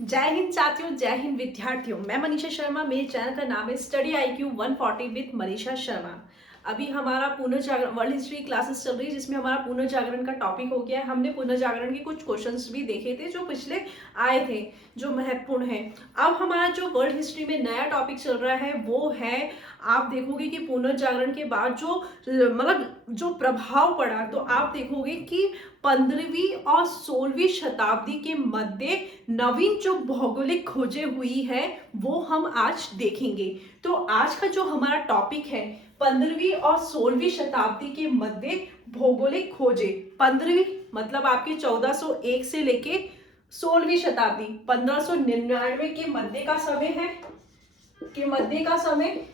जय हिंद साथियों, जय हिंद विद्यार्थियों। मैं मनीषा शर्मा। मेरे चैनल का नाम है study IQ 140 with Manisha Sharma. अभी हमारा पुनर्जागरण वर्ल्ड हिस्ट्री क्लासेस चल रही है, जिसमें हमारा पुनर्जागरण का टॉपिक हो गया है। हमने पुनर्जागरण के कुछ क्वेश्चंस भी देखे थे जो पिछले आए थे, जो महत्वपूर्ण है। अब हमारा जो वर्ल्ड हिस्ट्री में नया टॉपिक चल रहा है वो है, आप देखोगे कि पुनर्जागरण के बाद जो प्रभाव पड़ा, तो आप देखोगे कि 15वीं और 16वीं शताब्दी के मध्य नवीन जो भौगोलिक खोजें हुई है वो हम आज देखेंगे। तो आज का जो हमारा टॉपिक है 15वीं और 16वीं शताब्दी के मध्य भौगोलिक खोजें। 15वीं मतलब आपकी 1401 से लेके 16वीं शताब्दी 1599 के मध्य का समय है,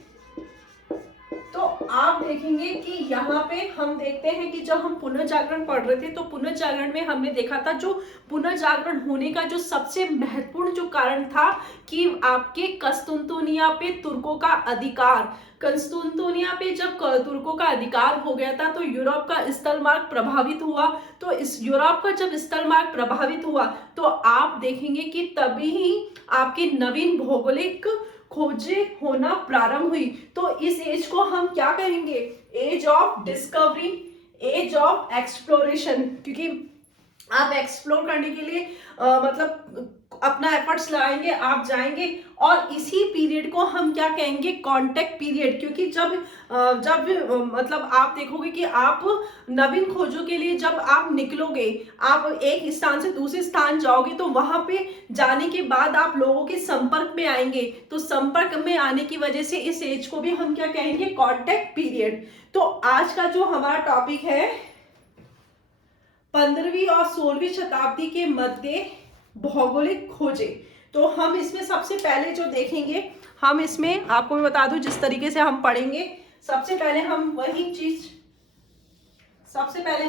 तो आप देखेंगे कि यहाँ पे हम देखते हैं कि जब हम पुनर्जागरण पढ़ रहे थे तो पुनर्जागरण में हमने देखा था, जो पुनर्जागरण होने का जो सबसे महत्वपूर्ण जो कारण था कि आपके कस्तुनतुनिया पे तुर्कों का अधिकार, कस्तुनतुनिया पे जब तुर्कों का अधिकार हो गया था तो यूरोप का स्थल मार्ग प्रभावित हुआ। तो इस यूरोप का जब स्थल मार्ग प्रभावित हुआ तो आप देखेंगे कि तभी ही आपकी नवीन भौगोलिक खोजें होना प्रारंभ हुई। तो इस एज को हम क्या करेंगे? Age of discovery, age of exploration, क्योंकि आप एक्सप्लोर करने के लिए मतलब अपना एफर्ट्स लगाएंगे, आप जाएंगे। और इसी पीरियड को हम क्या कहेंगे? कांटेक्ट पीरियड, क्योंकि मतलब आप देखोगे कि आप नवीन खोजों के लिए जब आप निकलोगे, आप एक स्थान से दूसरे स्थान जाओगे, तो वहां पे जाने के बाद आप लोगों के संपर्क में आएंगे। तो संपर्क में आने की वजह से इस एज को भी हम क्या कहेंगे? Contact period. तो आज का जो हमारा टॉपिक है 15वीं और 16वीं शताब्दी के मध्य भौगोलिक खोजें। तो हम इसमें सबसे पहले जो देखेंगे, हम इसमें आपको मैं बता दूं जिस तरीके से हम पढ़ेंगे, सबसे पहले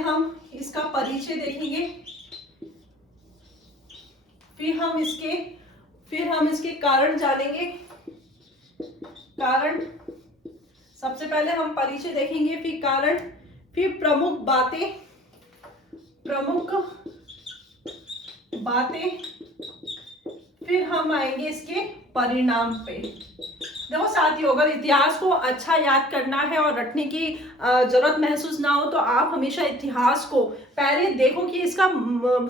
हम इसका परिचय देखेंगे, फिर हम इसके कारण जानेंगे। कारण, सबसे पहले हम परिचय देखेंगे, फिर कारण, फिर प्रमुख बातें, फिर हम आएंगे इसके परिणाम पे। देखो साथियों, अगर इतिहास को अच्छा याद करना है और रटने की जरूरत महसूस ना हो तो आप हमेशा इतिहास को पहले देखो कि इसका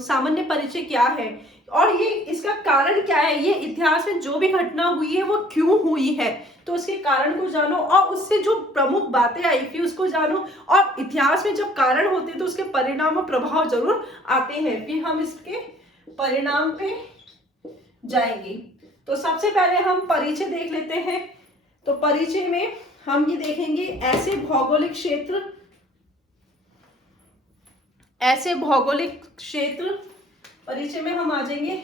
सामान्य परिचय क्या है और ये इसका कारण क्या है, ये इतिहास में जो भी घटना हुई है वो क्यों हुई है, तो उसके कारण को जानो और उससे जो प्रमुख बातें आई थी उसको जानो। और इतिहास में जब कारण होते हैं तो उसके परिणाम और प्रभाव जरूर आते हैं। फिर हम इसके परिणाम पे जाएंगे। तो सबसे पहले हम परिचय देख लेते हैं। तो परिचय में हम ये देखेंगे, ऐसे भौगोलिक क्षेत्र, परिचय में हम आ जाएंगे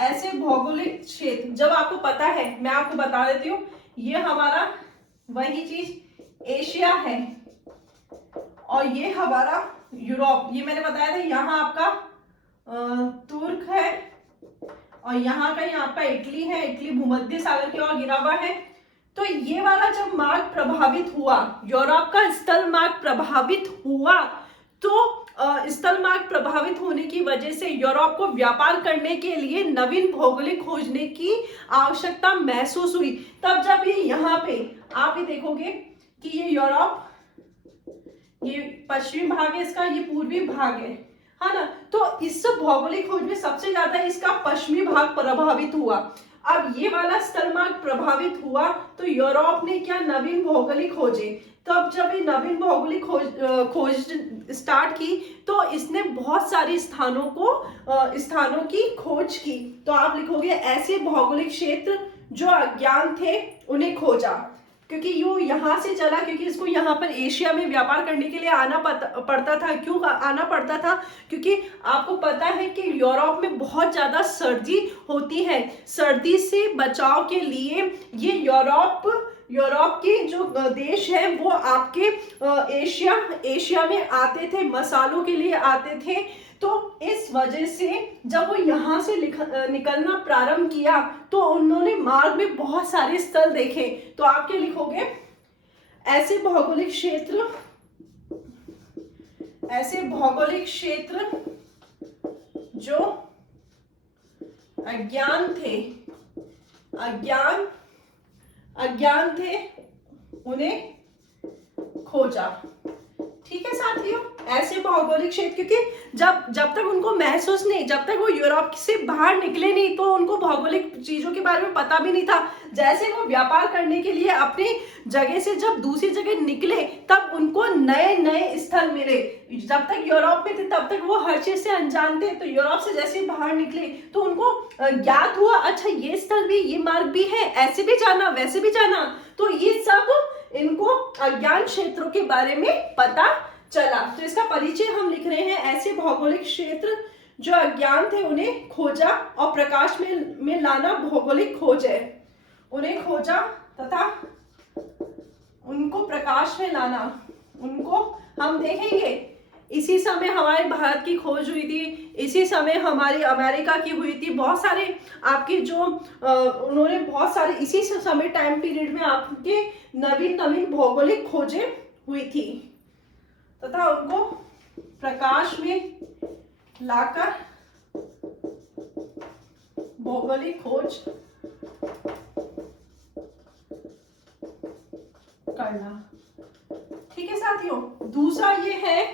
ऐसे भौगोलिक क्षेत्र। जब आपको पता है, मैं आपको बता देती हूँ, ये हमारा वही चीज एशिया है और ये हमारा यूरोप। ये मैंने बताया था, यहाँ आपका तुर्क है और यहाँ का इटली है। इटली भूमध्य सागर की ओर गिरा हुआ है। तो ये वाला जब मार्ग प्रभावित हुआ, यूरोप का स्थल मार्ग प्रभावित हुआ, तो स्थल मार्ग प्रभावित होने की वजह से यूरोप को व्यापार करने के लिए नवीन भौगोलिक खोजने की आवश्यकता महसूस हुई। तब जब ये यहाँ पे आप ये देखोगे कि ये यूरोप, ये पश्चिमी भाग है इसका, ये पूर्वी भाग है ना। तो इस भौगोलिक खोज में सबसे ज्यादा इसका पश्चिमी भाग प्रभावित हुआ। अब ये वाला स्थल मार्ग प्रभावित हुआ तो यूरोप ने क्या? नवीन भौगोलिक खोजे। तब जब ये नवीन भौगोलिक खोज स्टार्ट की तो इसने बहुत सारे स्थानों की खोज की। तो आप लिखोगे ऐसे भौगोलिक क्षेत्र जो अज्ञात थे उन्हें खोजा, क्योंकि यू यहाँ से चला, क्योंकि इसको यहाँ पर एशिया में व्यापार करने के लिए आना पड़ता था। क्यों आना पड़ता था? क्योंकि आपको पता है कि यूरोप में बहुत ज्यादा सर्दी होती है। सर्दी से बचाव के लिए ये यूरोप के जो देश है वो आपके एशिया में आते थे, मसालों के लिए आते थे। तो इस वजह से जब वो यहाँ से निकलना प्रारंभ किया तो उन्होंने मार्ग में बहुत सारे स्थल देखे। तो आप क्या लिखोगे? ऐसे भौगोलिक क्षेत्र जो अज्ञान थे, अज्ञान थे, उन्हें खोजा। ठीक है साथियों, ऐसे भौगोलिक क्षेत्र, क्योंकि जब तक उनको महसूस नहीं, जब तक वो यूरोप से बाहर निकले नहीं तो उनको भौगोलिक चीजों के बारे में पता भी नहीं था। जैसे वो व्यापार करने के लिए अपनी जगह से जब दूसरी जगह निकले तब उनको नए नए स्थल मिले। जब तक यूरोप में थे तब तक वो हर चीज से अनजान थे, तो यूरोप से जैसे बाहर निकले तो उनको ज्ञात हुआ, अच्छा ये स्थल भी, ये मार्ग भी है, ऐसे भी जाना वैसे भी जाना। तो ये सब इनको अज्ञान क्षेत्रों के बारे में पता चला। तो इसका परिचय हम लिख रहे हैं, ऐसे भौगोलिक क्षेत्र जो अज्ञान थे उन्हें खोजा और प्रकाश में लाना भौगोलिक खोज है। उन्हें खोजा तथा उनको प्रकाश में लाना। उनको हम देखेंगे, इसी समय हमारे भारत की खोज हुई थी, इसी समय हमारी अमेरिका की हुई थी, बहुत सारे आपके जो उन्होंने बहुत सारे इसी समय टाइम पीरियड में आपके नवीन नवीन भौगोलिक खोजें हुई थी तथा उनको प्रकाश में लाकर भौगोलिक खोज करना। ठीक है साथियों, दूसरा ये है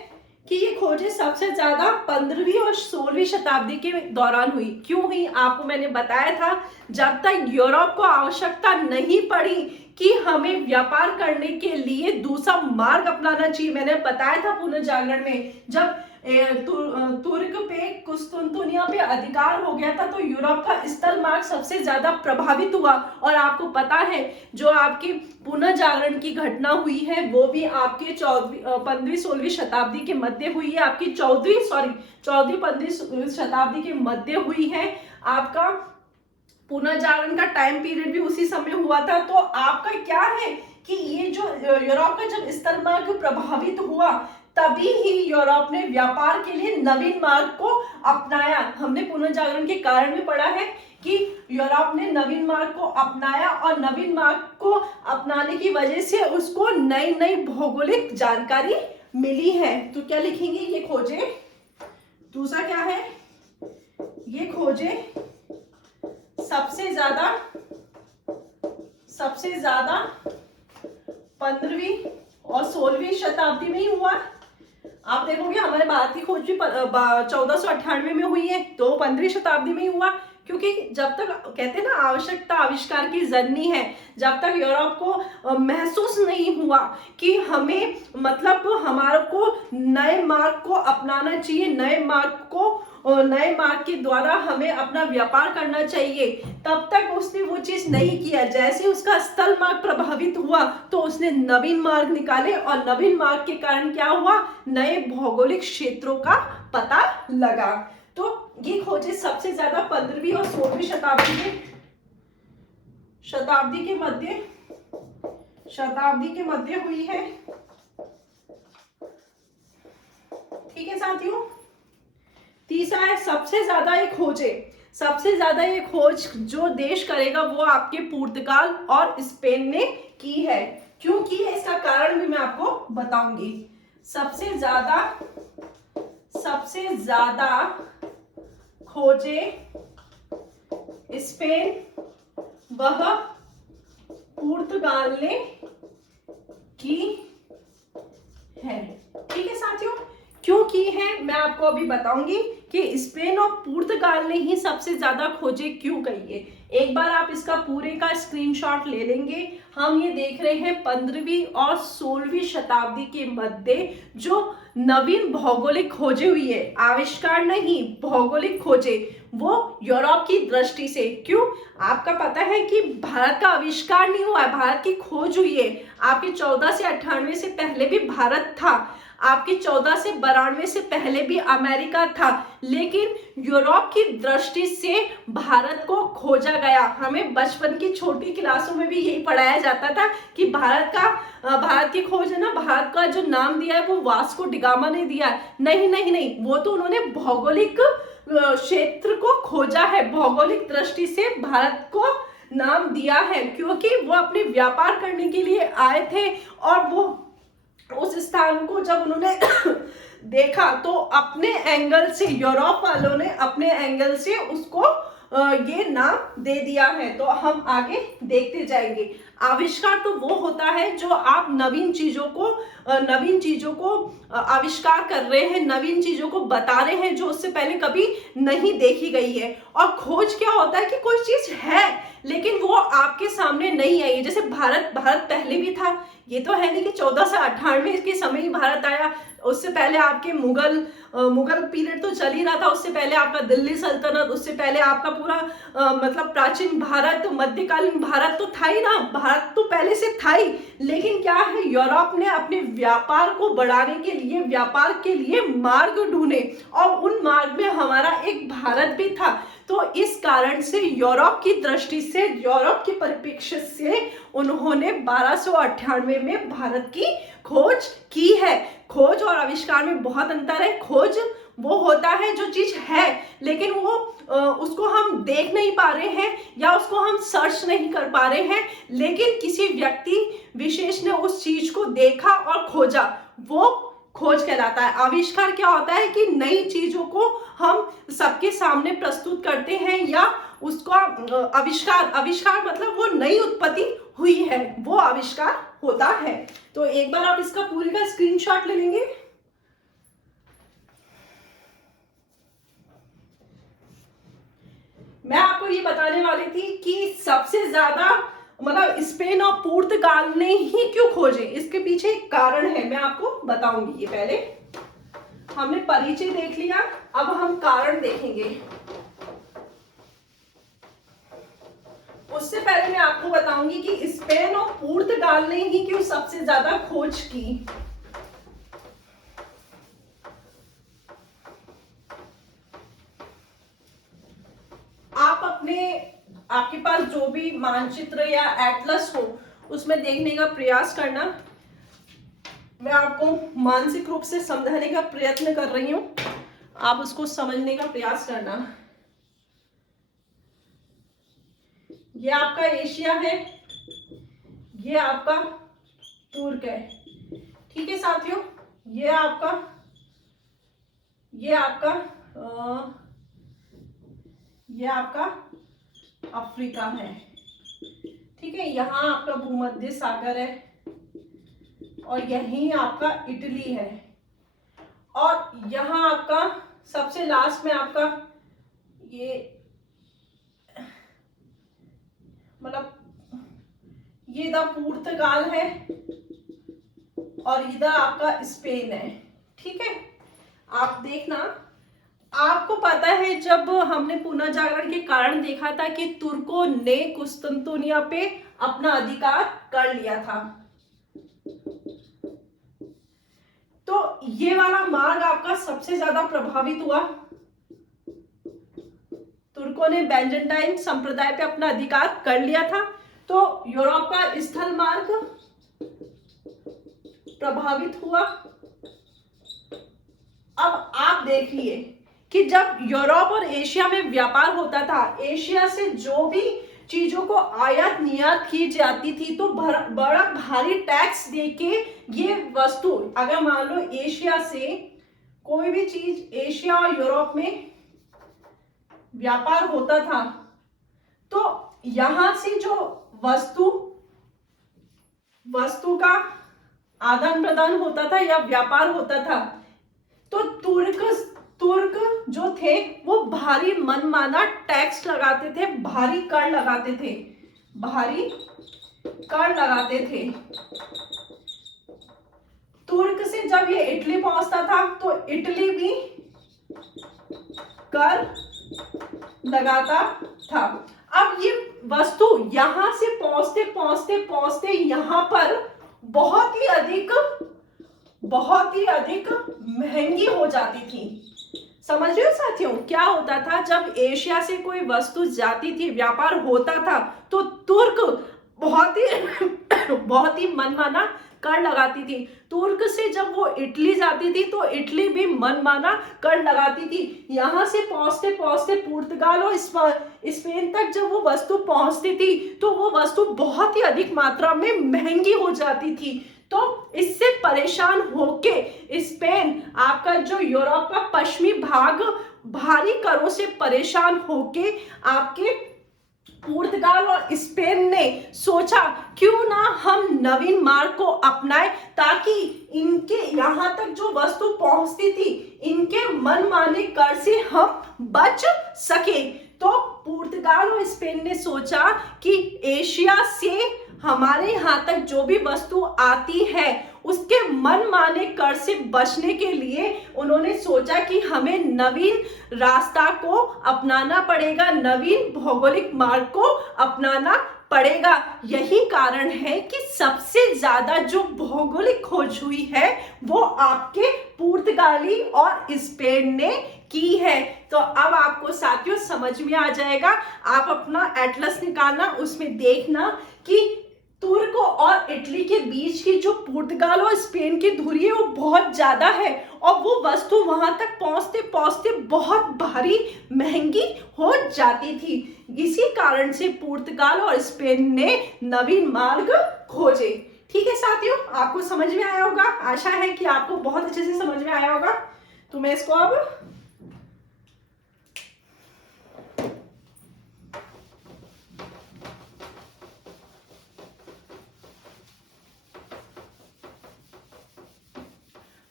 कि ये खोजें सबसे ज्यादा 15वीं और 16वीं शताब्दी के दौरान हुई। क्यों हुई, आपको मैंने बताया था, जब तक यूरोप को आवश्यकता नहीं पड़ी कि हमें व्यापार करने के लिए दूसरा मार्ग अपनाना चाहिए। मैंने बताया था पुनर्जागरण में, जब तुर्क पे कुस्तुनतुनिया पे अधिकार हो गया था तो यूरोप का स्थल मार्ग सबसे ज्यादा प्रभावित हुआ। और आपको पता है जो आपकी पुनर्जागरण की घटना हुई है वो भी आपके 15वीं-16वीं शताब्दी के मध्य हुई है, आपकी 14वीं-15वीं शताब्दी के मध्य हुई है। आपका पुनर्जागरण का टाइम पीरियड भी उसी समय हुआ था। तो आपका क्या है कि ये जो यूरोप का जब स्थल मार्ग प्रभावित हुआ तभी ही यूरोप ने व्यापार के लिए नवीन मार्ग को अपनाया। हमने पुनर्जागरण के कारण में पढ़ा है कि यूरोप ने नवीन मार्ग को अपनाया और नवीन मार्ग को अपनाने की वजह से उसको नई नई भौगोलिक जानकारी मिली है। तो क्या लिखेंगे, ये खोजें, दूसरा क्या है, ये खोजें सबसे ज्यादा 15वीं और 16वीं शताब्दी में ही हुआ। आप देखोगे हमारे भारत की खोज भी 1498 में हुई है, तो 15वीं शताब्दी में ही हुआ। क्योंकि जब तक कहते हैं ना आवश्यकता आविष्कार की जननी है, जब तक यूरोप को महसूस नहीं हुआ कि हमें मतलब हमारे को नए मार्ग को अपनाना चाहिए, नए मार्ग के द्वारा हमें अपना व्यापार करना चाहिए, तब तक उसने वो चीज नहीं किया। जैसे उसका स्थल मार्ग प्रभावित हुआ तो उसने नवीन मार्ग निकाले और नवीन मार्ग के कारण क्या हुआ, नए भौगोलिक क्षेत्रों का पता लगा। तो ये खोजें सबसे ज्यादा 15वीं और 16वीं शताब्दी के मध्य हुई है। ठीक है साथियों, तीसरा है सबसे ज्यादा ये खोज जो देश करेगा वो आपके पुर्तगाल और स्पेन ने की है। क्यों की है इसका कारण भी मैं आपको बताऊंगी। सबसे ज्यादा खोजें स्पेन वह पुर्तगाल ने की है। ठीक है साथियों, क्यों की है मैं आपको अभी बताऊंगी कि स्पेन और पुर्तगाल ने ही सबसे ज्यादा खोजें क्यों करी है। एक बार आप इसका पूरे का स्क्रीनशॉट ले लेंगे। हम ये देख रहे हैं 15वीं और 16वीं शताब्दी के मध्य जो नवीन भौगोलिक खोजें हुई है, आविष्कार नहीं, भौगोलिक खोजें, वो यूरोप की दृष्टि से। क्यों, आपका पता है कि भारत का आविष्कार नहीं हुआ है, भारत की खोज हुई है। आपके 14 से 98 से पहले भी भारत था, आपके 14 से 92 से पहले भी अमेरिका था, लेकिन यूरोप की दृष्टि से भारत को खोजा गया। हमें बचपन की छोटी क्लासों में भी यही पढ़ाया जाता था कि भारत की खोज है ना, भारत का जो नाम दिया है वो वास्को डिगामा ने दिया है। नहीं, वो तो उन्होंने भौगोलिक क्षेत्र को खोजा है, भौगोलिक दृष्टि से भारत को नाम दिया है, क्योंकि वो अपने व्यापार करने के लिए आए थे और वो उस स्थान को जब उन्होंने देखा तो अपने एंगल से, यूरोप वालों ने अपने एंगल से उसको ये नाम दे दिया है। तो हम आगे देखते जाएंगे। आविष्कार तो वो होता है जो आप नवीन चीजों को आविष्कार कर रहे हैं, नवीन चीजों को बता रहे हैं जो उससे पहले कभी नहीं देखी गई है। और खोज क्या होता है कि कोई चीज है लेकिन वो आपके सामने नहीं आई। जैसे भारत पहले भी था, ये तो है नहीं कि 1498 के समय ही भारत आया। उससे पहले आपके मुगल पीरियड तो चल ही रहा था, उससे पहले आपका दिल्ली सल्तनत, उससे पहले आपका पूरा मतलब प्राचीन भारत, मध्यकालीन भारत तो था ही ना। भारत तो पहले से था ही, लेकिन क्या है, यूरोप ने अपने व्यापार को बढ़ाने के लिए, व्यापार के लिए मार्ग ढूंढे और उन मार्ग में हमारा एक भारत भी था। तो इस कारण से यूरोप की दृष्टि से, यूरोप के परिप्रेक्ष्य से उन्होंने 1298 में भारत की खोज की है। खोज और आविष्कार में बहुत अंतर है। खोज वो होता है जो चीज है लेकिन वो उसको हम देख नहीं पा रहे हैं या उसको हम सर्च नहीं कर पा रहे हैं, लेकिन किसी व्यक्ति विशेष ने उस चीज को देखा और खोजा, वो खोज कहलाता है। आविष्कार क्या होता है कि नई चीजों को हम सबके सामने प्रस्तुत करते हैं या उसका आविष्कार मतलब वो नई उत्पत्ति हुई है, वो आविष्कार होता है। तो एक बार आप इसका पूरे का स्क्रीनशॉट ले लेंगे। मैं आपको ये बताने वाली थी कि सबसे ज्यादा मतलब स्पेन और पुर्तगाल ने ही क्यों खोजे, इसके पीछे एक कारण है, मैं आपको बताऊंगी। ये पहले हमने परिचय देख लिया, अब हम कारण देखेंगे। उससे पहले मैं आपको बताऊंगी कि स्पेन और पुर्तगाल ने ही क्यों सबसे ज्यादा खोज की। आपके पास जो भी मानचित्र या एटलस हो उसमें देखने का प्रयास करना। मैं आपको मानसिक रूप से समझाने का प्रयत्न कर रही हूं, आप उसको समझने का प्रयास करना। ये आपका एशिया है, ये आपका तुर्क है, ठीक है साथियों। ये आपका अफ्रीका है, ठीक है। यहाँ आपका भूमध्य सागर है और यहीं आपका इटली है और यहाँ आपका सबसे लास्ट में आपका ये मतलब ये इधर पुर्तगाल है और इधर आपका स्पेन है, ठीक है। आप देखना, आपको पता है जब हमने पुनर्जागरण के कारण देखा था कि तुर्कों ने कुस्तुंतुनिया पे अपना अधिकार कर लिया था, तो ये वाला मार्ग आपका सबसे ज्यादा प्रभावित हुआ। तुर्कों ने बैजेंटाइन संप्रदाय पे अपना अधिकार कर लिया था, तो यूरोप का स्थल मार्ग प्रभावित हुआ। अब आप देखिए कि जब यूरोप और एशिया में व्यापार होता था, एशिया से जो भी चीजों को आयात निर्यात की जाती थी तो बड़ा भारी टैक्स देके ये वस्तु, अगर मान लो एशिया से कोई भी चीज एशिया और यूरोप में व्यापार होता था तो यहां से जो वस्तु का आदान प्रदान होता था या व्यापार होता था, तो तुर्क जो थे वो भारी मनमाना टैक्स लगाते थे, भारी कर लगाते थे। तुर्क से जब ये इटली पहुंचता था तो इटली भी कर लगाता था। अब ये वस्तु यहां से पहुंचते यहां पर बहुत ही अधिक महंगी हो जाती थी। समझ रहे हो साथियों, क्या होता था जब एशिया से कोई वस्तु जाती थी, व्यापार होता था, तो तुर्क बहुत ही मनमाना कर लगाती थी। तुर्क से जब वो इटली जाती थी तो इटली भी मनमाना कर लगाती थी। यहां से पहुंचते पुर्तगाल और स्पेन तक जब वो वस्तु पहुंचती थी तो वो वस्तु बहुत ही अधिक मात्रा में महंगी हो जाती थी। तो इससे परेशान होके स्पेन, आपका जो यूरोप का पश्चिमी भाग भारी करों से परेशान होके आपके पुर्तगाल और स्पेन ने सोचा क्यों ना हम नवीन मार्ग को अपनाएं, ताकि इनके यहाँ तक जो वस्तु पहुंचती थी इनके मनमाने कर से हम बच सके। तो पुर्तगाल और स्पेन ने सोचा कि एशिया से हमारे यहाँ तक जो भी वस्तु आती है उसके मनमाने कर से बचने के लिए उन्होंने सोचा कि हमें नवीन रास्ता को अपनाना पड़ेगा, नवीन भौगोलिक मार्ग को अपनाना पड़ेगा। यही कारण है कि सबसे ज्यादा जो भौगोलिक खोज हुई है वो आपके पुर्तगाली और स्पेन ने की है। तो अब आपको साथियों समझ में आ जाएगा। आप अपना एटलस निकालना, उसमें देखना कि तुर्क और इटली के बीच की जो पुर्तगाल और स्पेन की दूरी है वो बहुत ज्यादा है और वो वस्तु वहां तक पहुंचते पहुंचते बहुत भारी महंगी हो जाती थी। इसी कारण से पुर्तगाल और स्पेन ने नवीन मार्ग खोजे। ठीक है साथियों, आपको समझ में आया होगा, आशा है कि आपको बहुत अच्छे से समझ में आया होगा। तो मैं इसको अब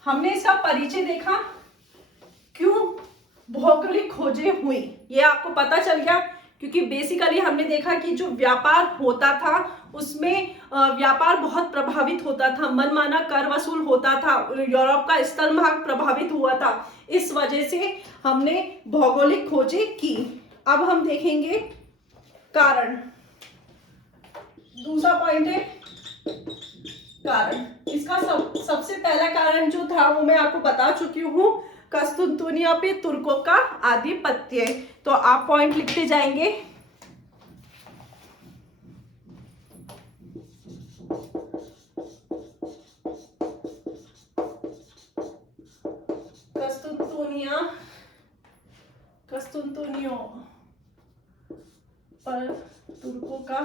हमने इसका परिचय देखा, क्यों भौगोलिक खोजें हुई ये आपको पता चल गया, क्योंकि बेसिकली हमने देखा कि जो व्यापार होता था उसमें व्यापार बहुत प्रभावित होता था, मनमाना कर वसूल होता था, यूरोप का स्थल मार्ग प्रभावित हुआ था। इस वजह से हमने भौगोलिक खोजें की। अब हम देखेंगे कारण। दूसरा पॉइंट है कारण। इसका सबसे पहला कारण जो था वो मैं आपको बता चुकी हूँ, कस्तुनतुनिया पे तुर्कों का आधिपत्य। तो आप पॉइंट लिखते जाएंगे। कस्तुनतुनियो पर तुर्कों का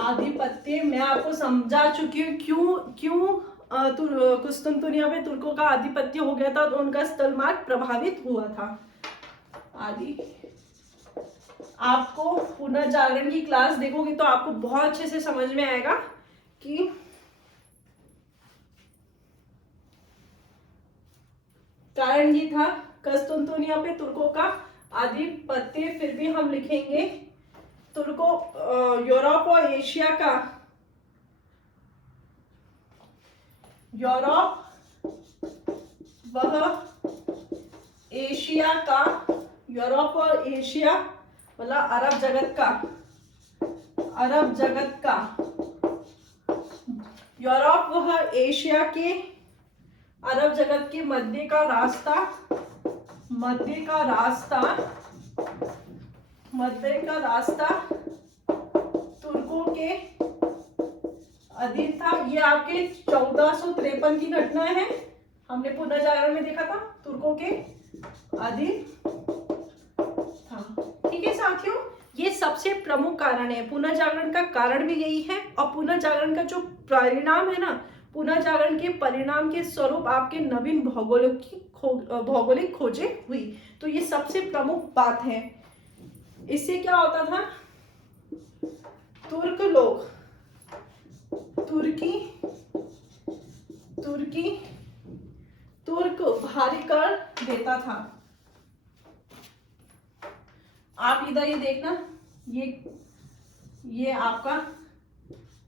आधिपत्य मैं आपको समझा चुकी हूँ क्यों कुस्तुनतुनिया पे तुर्कों का आधिपत्य हो गया था, तो उनका स्थल मार्ग प्रभावित हुआ था आदि। आपको पुनर्जागरण की क्लास देखोगे तो आपको बहुत अच्छे से समझ में आएगा कि कारण ये था कस्तुनतुनिया पे तुर्कों का आधिपत्य। फिर भी हम लिखेंगे तुर्कों यूरोप और एशिया का, यूरोप वह एशिया का, यूरोप और एशिया मतलब अरब जगत का, अरब जगत का, यूरोप वह एशिया के अरब जगत के मध्य का रास्ता, मध्य का रास्ता तुर्कों के अधीन था। ये आपके 1453 की घटना है, हमने पुनर्जागरण में देखा था, तुर्कों के अधीन था। ठीक है साथियों, ये सबसे प्रमुख कारण है। पुनर्जागरण का कारण भी यही है और पुनर्जागरण का जो परिणाम है ना, पुनर्जागरण के परिणाम के स्वरूप आपके नवीन भौगोलिक खोजें हुई। तो ये सबसे प्रमुख बात है। इससे क्या होता था, तुर्क लोग तुर्क भारी कर देता था। आप इधर ये देखना, ये आपका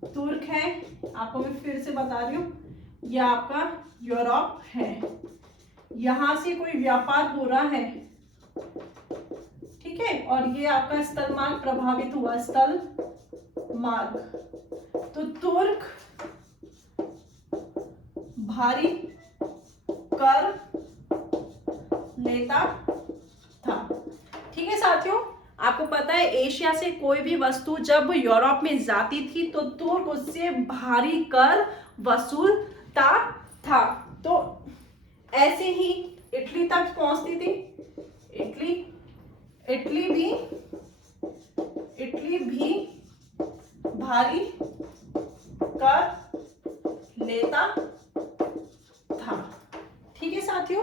तुर्क है, आपको मैं फिर से बता रही हूँ, ये आपका यूरोप है। यहां से कोई व्यापार हो रहा है, ठीक है, और ये आपका स्थल मार्ग प्रभावित हुआ, स्थल मार्ग। तो तुर्क भारी कर लेता था। ठीक है साथियों, आपको पता है एशिया से कोई भी वस्तु जब यूरोप में जाती थी तो तुर्क उससे भारी कर वसूलता था। तो ऐसे ही इटली तक पहुंचती थी, इटली भी भारी कर लेता था। ठीक है साथियों,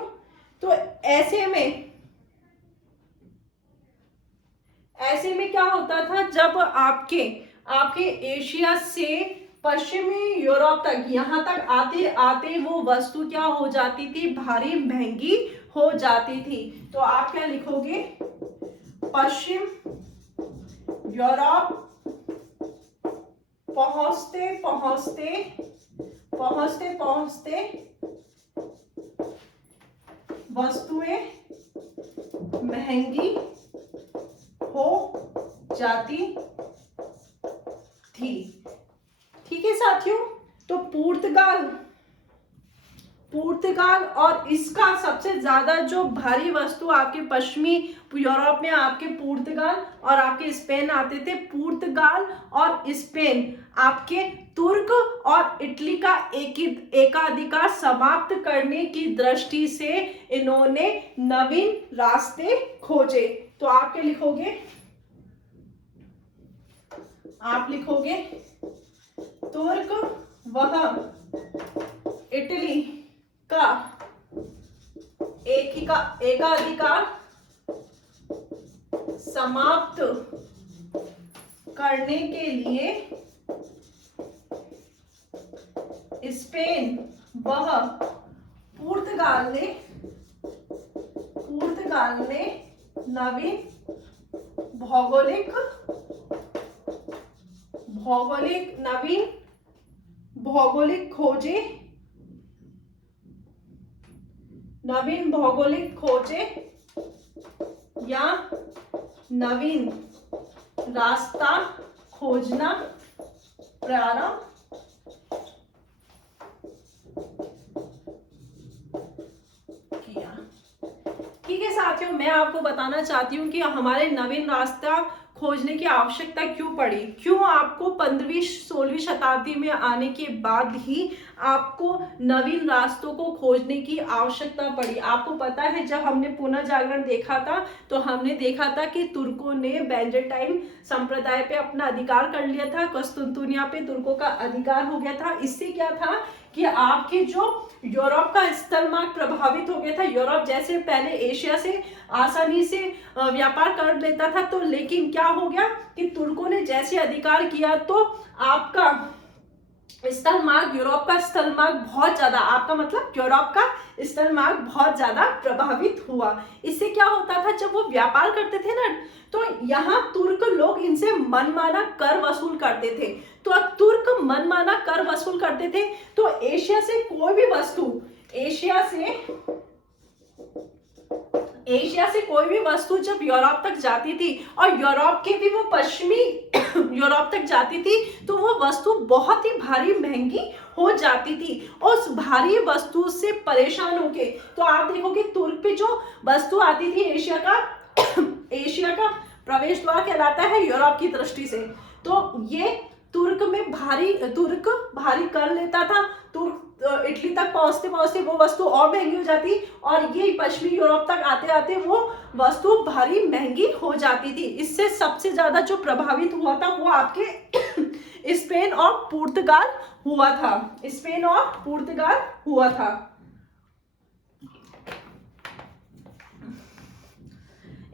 तो तो ऐसे में क्या होता था, जब आपके आपके एशिया से पश्चिमी यूरोप तक, यहां तक आते आते वो वस्तु क्या हो जाती थी, भारी महंगी हो जाती थी। तो आप क्या लिखोगे, पश्चिम यूरोप पहुंचते पहुंचते पहुंचते पहुंचते वस्तुएं महंगी हो जाती थी। ठीक है साथियों, तो पुर्तगाल और इसका सबसे ज्यादा जो भारी वस्तु आपके पश्चिमी यूरोप में आपके पुर्तगाल और आपके स्पेन आते थे। पुर्तगाल और स्पेन आपके तुर्क और इटली का एकाधिकार समाप्त करने की दृष्टि से इन्होंने नवीन रास्ते खोजे। तो आप क्या लिखोगे, आप लिखोगे तुर्क वह इटली का एकाधिकार समाप्त करने के लिए स्पेन वह पुर्तगाल ने नवीन भौगोलिक खोजे या नवीन रास्ता खोजना प्रारंभ किया। ठीक है साथियों, मैं आपको बताना चाहती हूँ कि हमारे नवीन रास्ता खोजने की आवश्यकता क्यों पड़ी, क्यों आपको 15वीं 16वीं शताब्दी में आने के बाद ही आपको नवीन रास्तों को खोजने की आवश्यकता पड़ी। आपको पता है, जब हमने पुनः जागरण देखा था तो हमने देखा था कि तुर्कों ने बैजेंटाइन संप्रदाय पे अपना अधिकार कर लिया था, कुस्तुंतुनिया पे तुर्कों का अधिकार हो गया था। इससे क्या था कि आपके जो यूरोप का स्थल मार्ग प्रभावित हो गया था। यूरोप जैसे पहले एशिया से आसानी से व्यापार कर लेता था, तो लेकिन क्या हो गया कि तुर्कों ने जैसे अधिकार किया तो आपका स्थल मार्ग, यूरोप का स्थल मार्ग बहुत ज्यादा, आपका मतलब यूरोप का स्थल मार्ग बहुत ज्यादा प्रभावित हुआ। इससे क्या होता था, जब वो व्यापार करते थे ना, तो यहाँ तुर्क लोग इनसे मनमाना कर वसूल करते थे। तो तुर्क मनमाना कर वसूल करते थे, तो एशिया से कोई भी वस्तु, एशिया से कोई भी वस्तु जब यूरोप तक जाती थी और यूरोप के भी वो पश्चिमी यूरोप तक जाती थी, तो वो वस्तु बहुत ही भारी महंगी हो जाती थी। और उस भारी वस्तु से परेशान होके, तो आप देखोगे तुर्क पे जो वस्तु आती थी, एशिया का प्रवेश द्वार कहलाता है यूरोप की दृष्टि से। तो ये तुर्क भारी कर लेता था। तुर्क इटली तक पहुंचते पहुंचते वो वस्तु और महंगी हो जाती, और ये पश्चिमी यूरोप तक आते आते वो वस्तु भारी महंगी हो जाती थी। इससे सबसे ज्यादा जो प्रभावित हुआ था वो आपके स्पेन और पुर्तगाल हुआ था। स्पेन और पुर्तगाल हुआ था।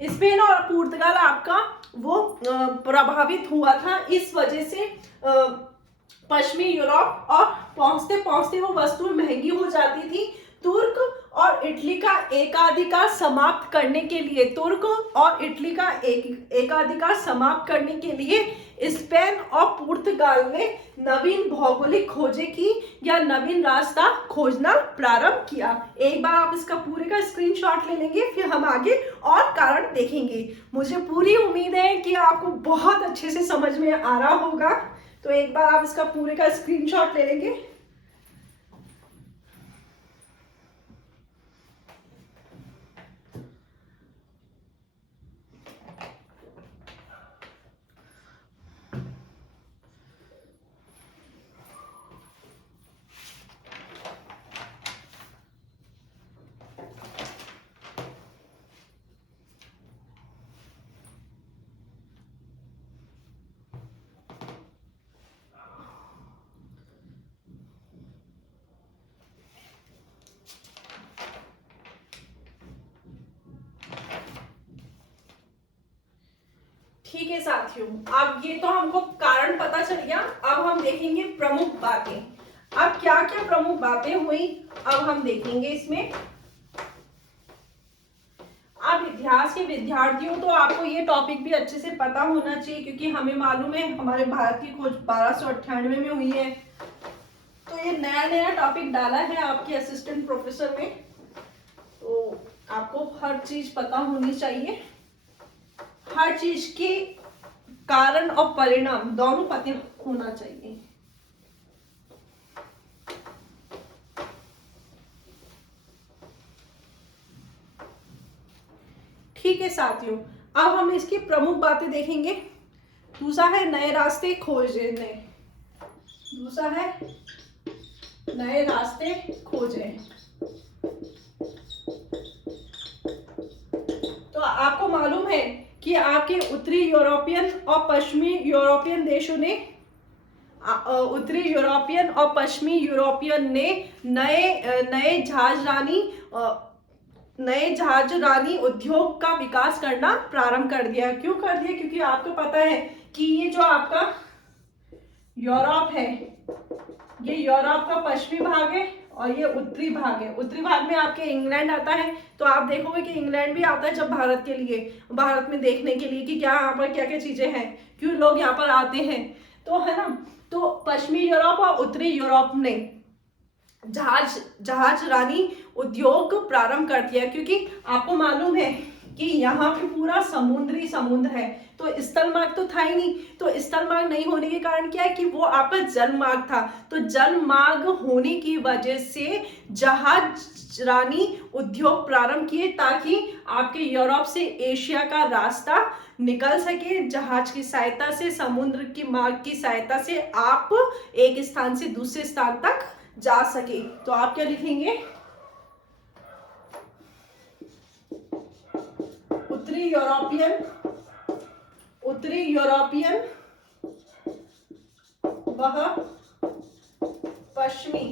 स्पेन और पुर्तगाल आपका वो प्रभावित हुआ था। इस वजह से पश्चिमी यूरोप और पहुंचते पहुंचते वो वस्तु महंगी हो जाती थी। तुर्क और इटली का एकाधिकार समाप्त करने के लिए, तुर्क और इटली का एकाधिकार समाप्त करने के लिए स्पेन और पुर्तगाल ने नवीन भौगोलिक खोजे की या नवीन रास्ता खोजना प्रारंभ किया। एक बार आप इसका पूरे का स्क्रीनशॉट ले लेंगे, फिर हम आगे और कारण देखेंगे। मुझे पूरी उम्मीद है कि आपको बहुत अच्छे से समझ में आ रहा होगा। तो एक बार आप इसका पूरे का स्क्रीनशॉट ले लेंगे। ठीक है साथियों, अब ये तो हमको कारण पता चल गया। अब हम देखेंगे प्रमुख बातें। अब क्या क्या प्रमुख बातें हुई अब हम देखेंगे इसमें। अब इतिहास के विद्यार्थियों तो आपको ये टॉपिक भी अच्छे से पता होना चाहिए, क्योंकि हमें मालूम है हमारे भारत की खोज 1298 में हुई है। तो ये नया नया टॉपिक डाला है आपके असिस्टेंट प्रोफेसर में, तो आपको हर चीज पता होनी चाहिए। हर चीज के कारण और परिणाम दोनों पता होना चाहिए। ठीक है साथियों, अब हम इसकी प्रमुख बातें देखेंगे। दूसरा है नए रास्ते खोजने। दूसरा है नए रास्ते खोजें। तो आपको मालूम है कि आपके उत्तरी यूरोपियन और पश्चिमी यूरोपियन देशों ने उत्तरी यूरोपियन और पश्चिमी यूरोपियन ने नए जहाजरानी उद्योग का विकास करना प्रारंभ कर दिया। क्यों कर दिया? क्योंकि आपको पता है कि ये जो आपका यूरोप है, ये यूरोप का पश्चिमी भाग है और ये उत्तरी भाग है। उत्तरी भाग में आपके इंग्लैंड आता है, तो आप देखोगे कि इंग्लैंड भी आता है जब भारत के लिए, भारत में देखने के लिए कि क्या यहाँ पर क्या क्या चीजें हैं, क्यों लोग यहाँ पर आते हैं, तो है ना। तो पश्चिमी यूरोप और उत्तरी यूरोप ने जहाज रानी उद्योग प्रारंभ कर दिया, क्योंकि आपको मालूम है कि यहाँ पे पूरा समुद्र है, तो स्थल मार्ग तो था ही नहीं। तो स्थल मार्ग नहीं होने के कारण क्या है कि वो आपका जल मार्ग था। तो जल मार्ग होने की वजह से जहाज रानी उद्योग प्रारंभ किए, ताकि आपके यूरोप से एशिया का रास्ता निकल सके। जहाज की सहायता से, समुद्र की मार्ग की सहायता से आप एक स्थान से दूसरे स्थान तक जा सके। तो आप क्या लिखेंगे? उत्तरी यूरोपियन वह पश्चिमी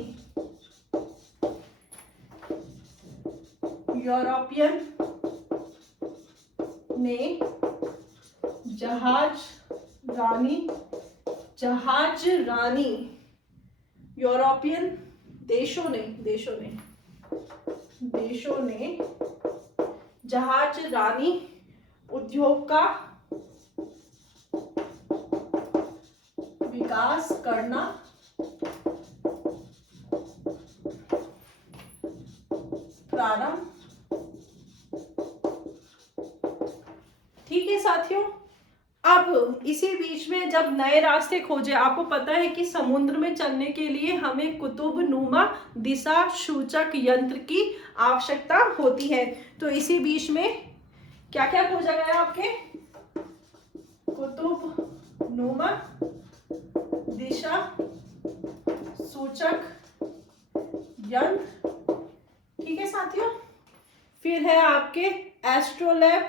यूरोपियन ने जहाज रानी यूरोपियन देशों ने जहाज रानी उद्योग का विकास करना प्रारंभ। ठीक है साथियों, अब इसी बीच में जब नए रास्ते खोजे, आपको पता है कि समुद्र में चलने के लिए हमें कुतुबनुमा दिशा सूचक यंत्र की आवश्यकता होती है। तो इसी बीच में क्या क्या खोजा गया? आपके कुतुबनुमा दिशा सूचक यंत्र। ठीक है साथियों, फिर है आपके एस्ट्रोलैब।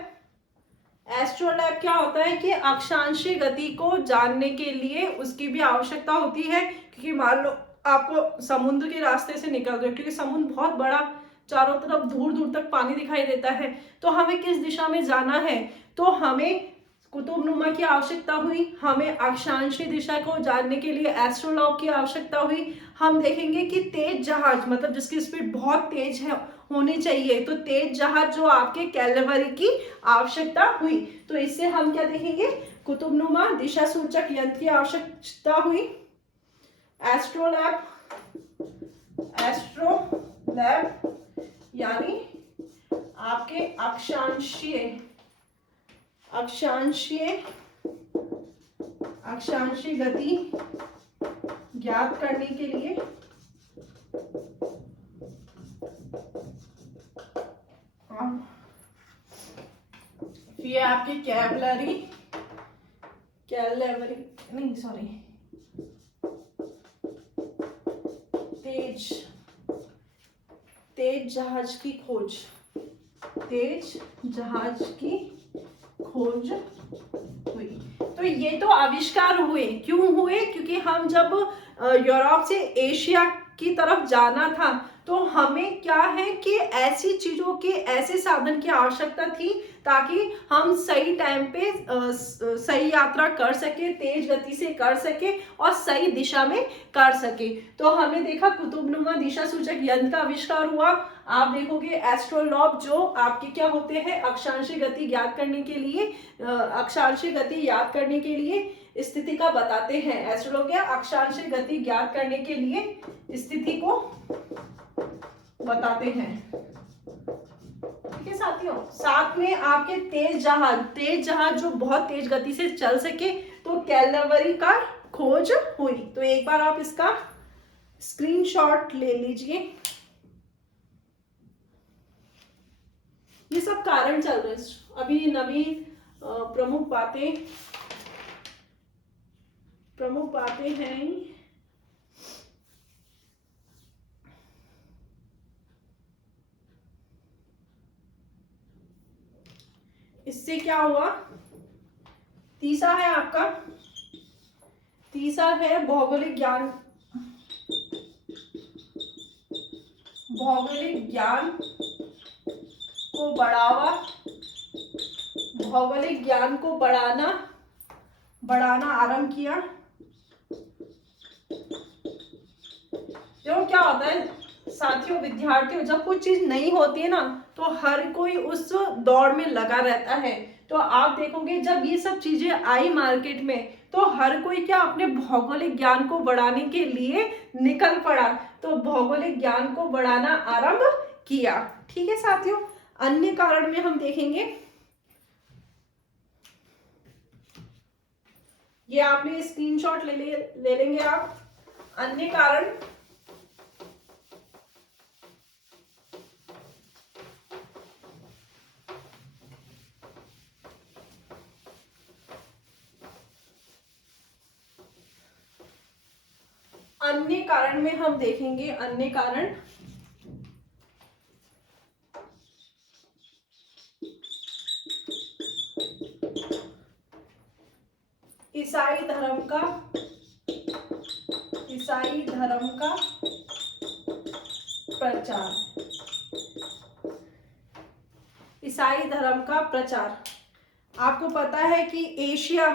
एस्ट्रोलैब क्या होता है कि अक्षांशीय गति को जानने के लिए उसकी भी आवश्यकता होती है, क्योंकि मान लो आपको समुद्र के रास्ते से निकल रहे हो, क्योंकि समुद्र बहुत बड़ा, चारों तरफ दूर दूर तक पानी दिखाई देता है, तो हमें किस दिशा में जाना है, तो हमें कुतुबनुमा की आवश्यकता हुई। हमें अक्षांशीय दिशा को जानने के लिए एस्ट्रोलॉब की आवश्यकता हुई। हम देखेंगे कि तेज जहाज, मतलब जिसकी स्पीड बहुत तेज है होनी चाहिए, तो तेज जहाज जो आपके कैलवरी की आवश्यकता हुई। तो इससे हम क्या देखेंगे? कुतुबनुमा दिशा सूचक यंत्र की आवश्यकता हुई। एस्ट्रोलैब यानी आपके अक्षांशीय गति ज्ञात करने के लिए फिर आपकी तेज जहाज की खोज हुई। तो ये तो आविष्कार हुए। क्यों हुए? क्योंकि हम जब यूरोप से एशिया की तरफ जाना था, तो हमें क्या है कि ऐसी चीजों के, ऐसे साधन की आवश्यकता थी ताकि हम सही टाइम पे सही यात्रा कर सके, तेज गति से कर सके और सही दिशा में कर सके। तो हमने देखा कुतुबनुमा दिशा सूचक यंत्र का आविष्कार हुआ। आप देखोगे एस्ट्रोलॉब जो आपके क्या होते हैं, अक्षांशीय गति ज्ञात करने के लिए, अक्षांशीय गति याद करने के लिए स्थिति का बताते हैं। एस्ट्रोलॉब क्या, अक्षांशीय गति ज्ञात करने के लिए स्थिति को बताते हैं। ठीक है साथियों, साथ में आपके तेज जहाज जो बहुत तेज गति से चल सके, तो कैलवरी का खोज हुई। तो एक बार आप इसका स्क्रीनशॉट ले लीजिए। ये सब कारण चल रहे हैं अभी, नवीन प्रमुख बातें हैं। इससे क्या हुआ, तीसरा है आपका, तीसरा है भौगोलिक ज्ञान, भौगोलिक ज्ञान को बढ़ावा, भौगोलिक ज्ञान को बढ़ाना आरंभ किया। जो क्या होता है साथियों, विद्यार्थियों, जब कुछ चीज नहीं होती है ना तो हर कोई उस दौड़ में लगा रहता है। तो आप देखोगे जब ये सब चीजें आई मार्केट में, तो हर कोई क्या अपने भौगोलिक ज्ञान को बढ़ाने के लिए निकल पड़ा, तो भौगोलिक ज्ञान को बढ़ाना आरंभ किया। ठीक है साथियों, अन्य कारण में हम देखेंगे, ये आपने स्क्रीनशॉट ले लेंगे आप। अन्य कारण, अन्य कारण में हम देखेंगे, अन्य कारण ईसाई धर्म का प्रचार, ईसाई धर्म का प्रचार। आपको पता है कि एशिया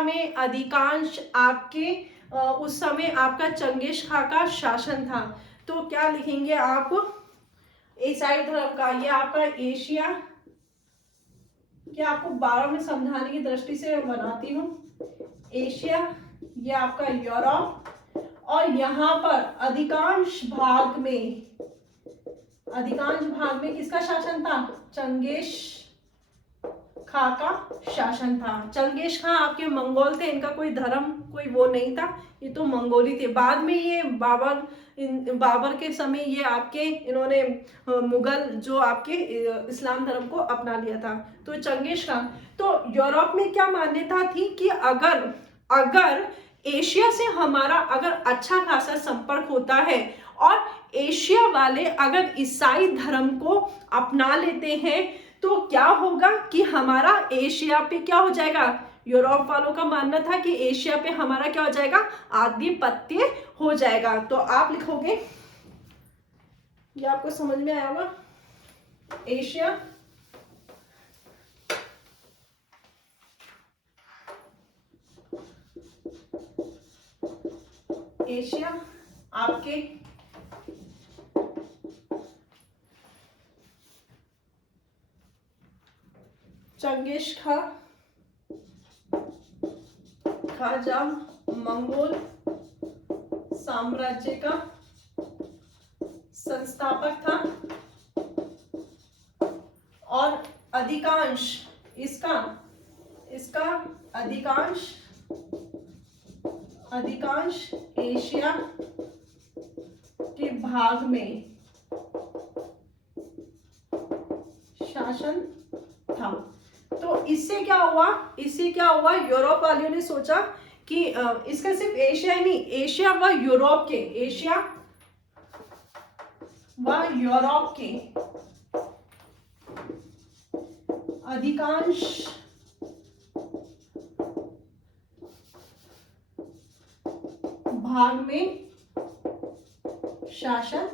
में अधिकांश आपके उस समय आपका चंगेज खां का शासन था। तो क्या लिखेंगे आप, ईसाई धर्म का, ये आपका एशिया, क्या आपको 12 में समझाने की दृष्टि से बनाती हूँ, एशिया, ये आपका यूरोप, और यहाँ पर अधिकांश भाग में किसका शासन था, चंगेज खां का शासन था। चंगेज खां आपके मंगोल थे, इनका कोई धर्म कोई वो नहीं था, ये तो मंगोली थे। बाद में ये बाबर के समय ये आपके इन्होंने मुगल जो आपके इस्लाम धर्म को अपना लिया था। तो चंगेज खां, तो यूरोप में क्या मान्यता थी कि अगर एशिया से हमारा अगर अच्छा खासा संपर्क होता है और एशिया वाले अगर ईसाई धर्म को अपना लेते हैं, तो क्या होगा कि हमारा एशिया पे क्या हो जाएगा, यूरोप वालों का मानना था कि एशिया पे हमारा क्या हो जाएगा, आधिपत्य हो जाएगा। तो आप लिखोगे, ये आपको समझ में आया होगा, एशिया आपके चंगेज खाजा मंगोल साम्राज्य का संस्थापक था और अधिकांश इसका अधिकांश एशिया के भाग में शासन था। तो इससे क्या हुआ, यूरोप वालियों ने सोचा कि इसका सिर्फ एशिया ही नहीं, एशिया व यूरोप के अधिकांश भाग में शासन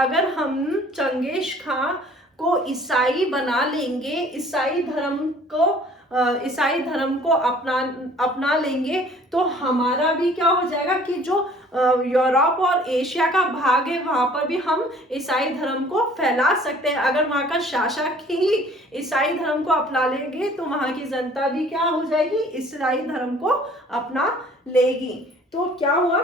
अगर हम चंगेज खां को ईसाई बना लेंगे, ईसाई धर्म को अपना लेंगे, तो हमारा भी क्या हो जाएगा कि जो यूरोप और एशिया का भाग है वहां पर भी हम ईसाई धर्म को फैला सकते हैं। अगर वहां का शासक ही ईसाई धर्म को अपना लेंगे तो वहां की जनता भी क्या हो जाएगी, ईसाई धर्म को अपना लेगी। तो क्या हुआ,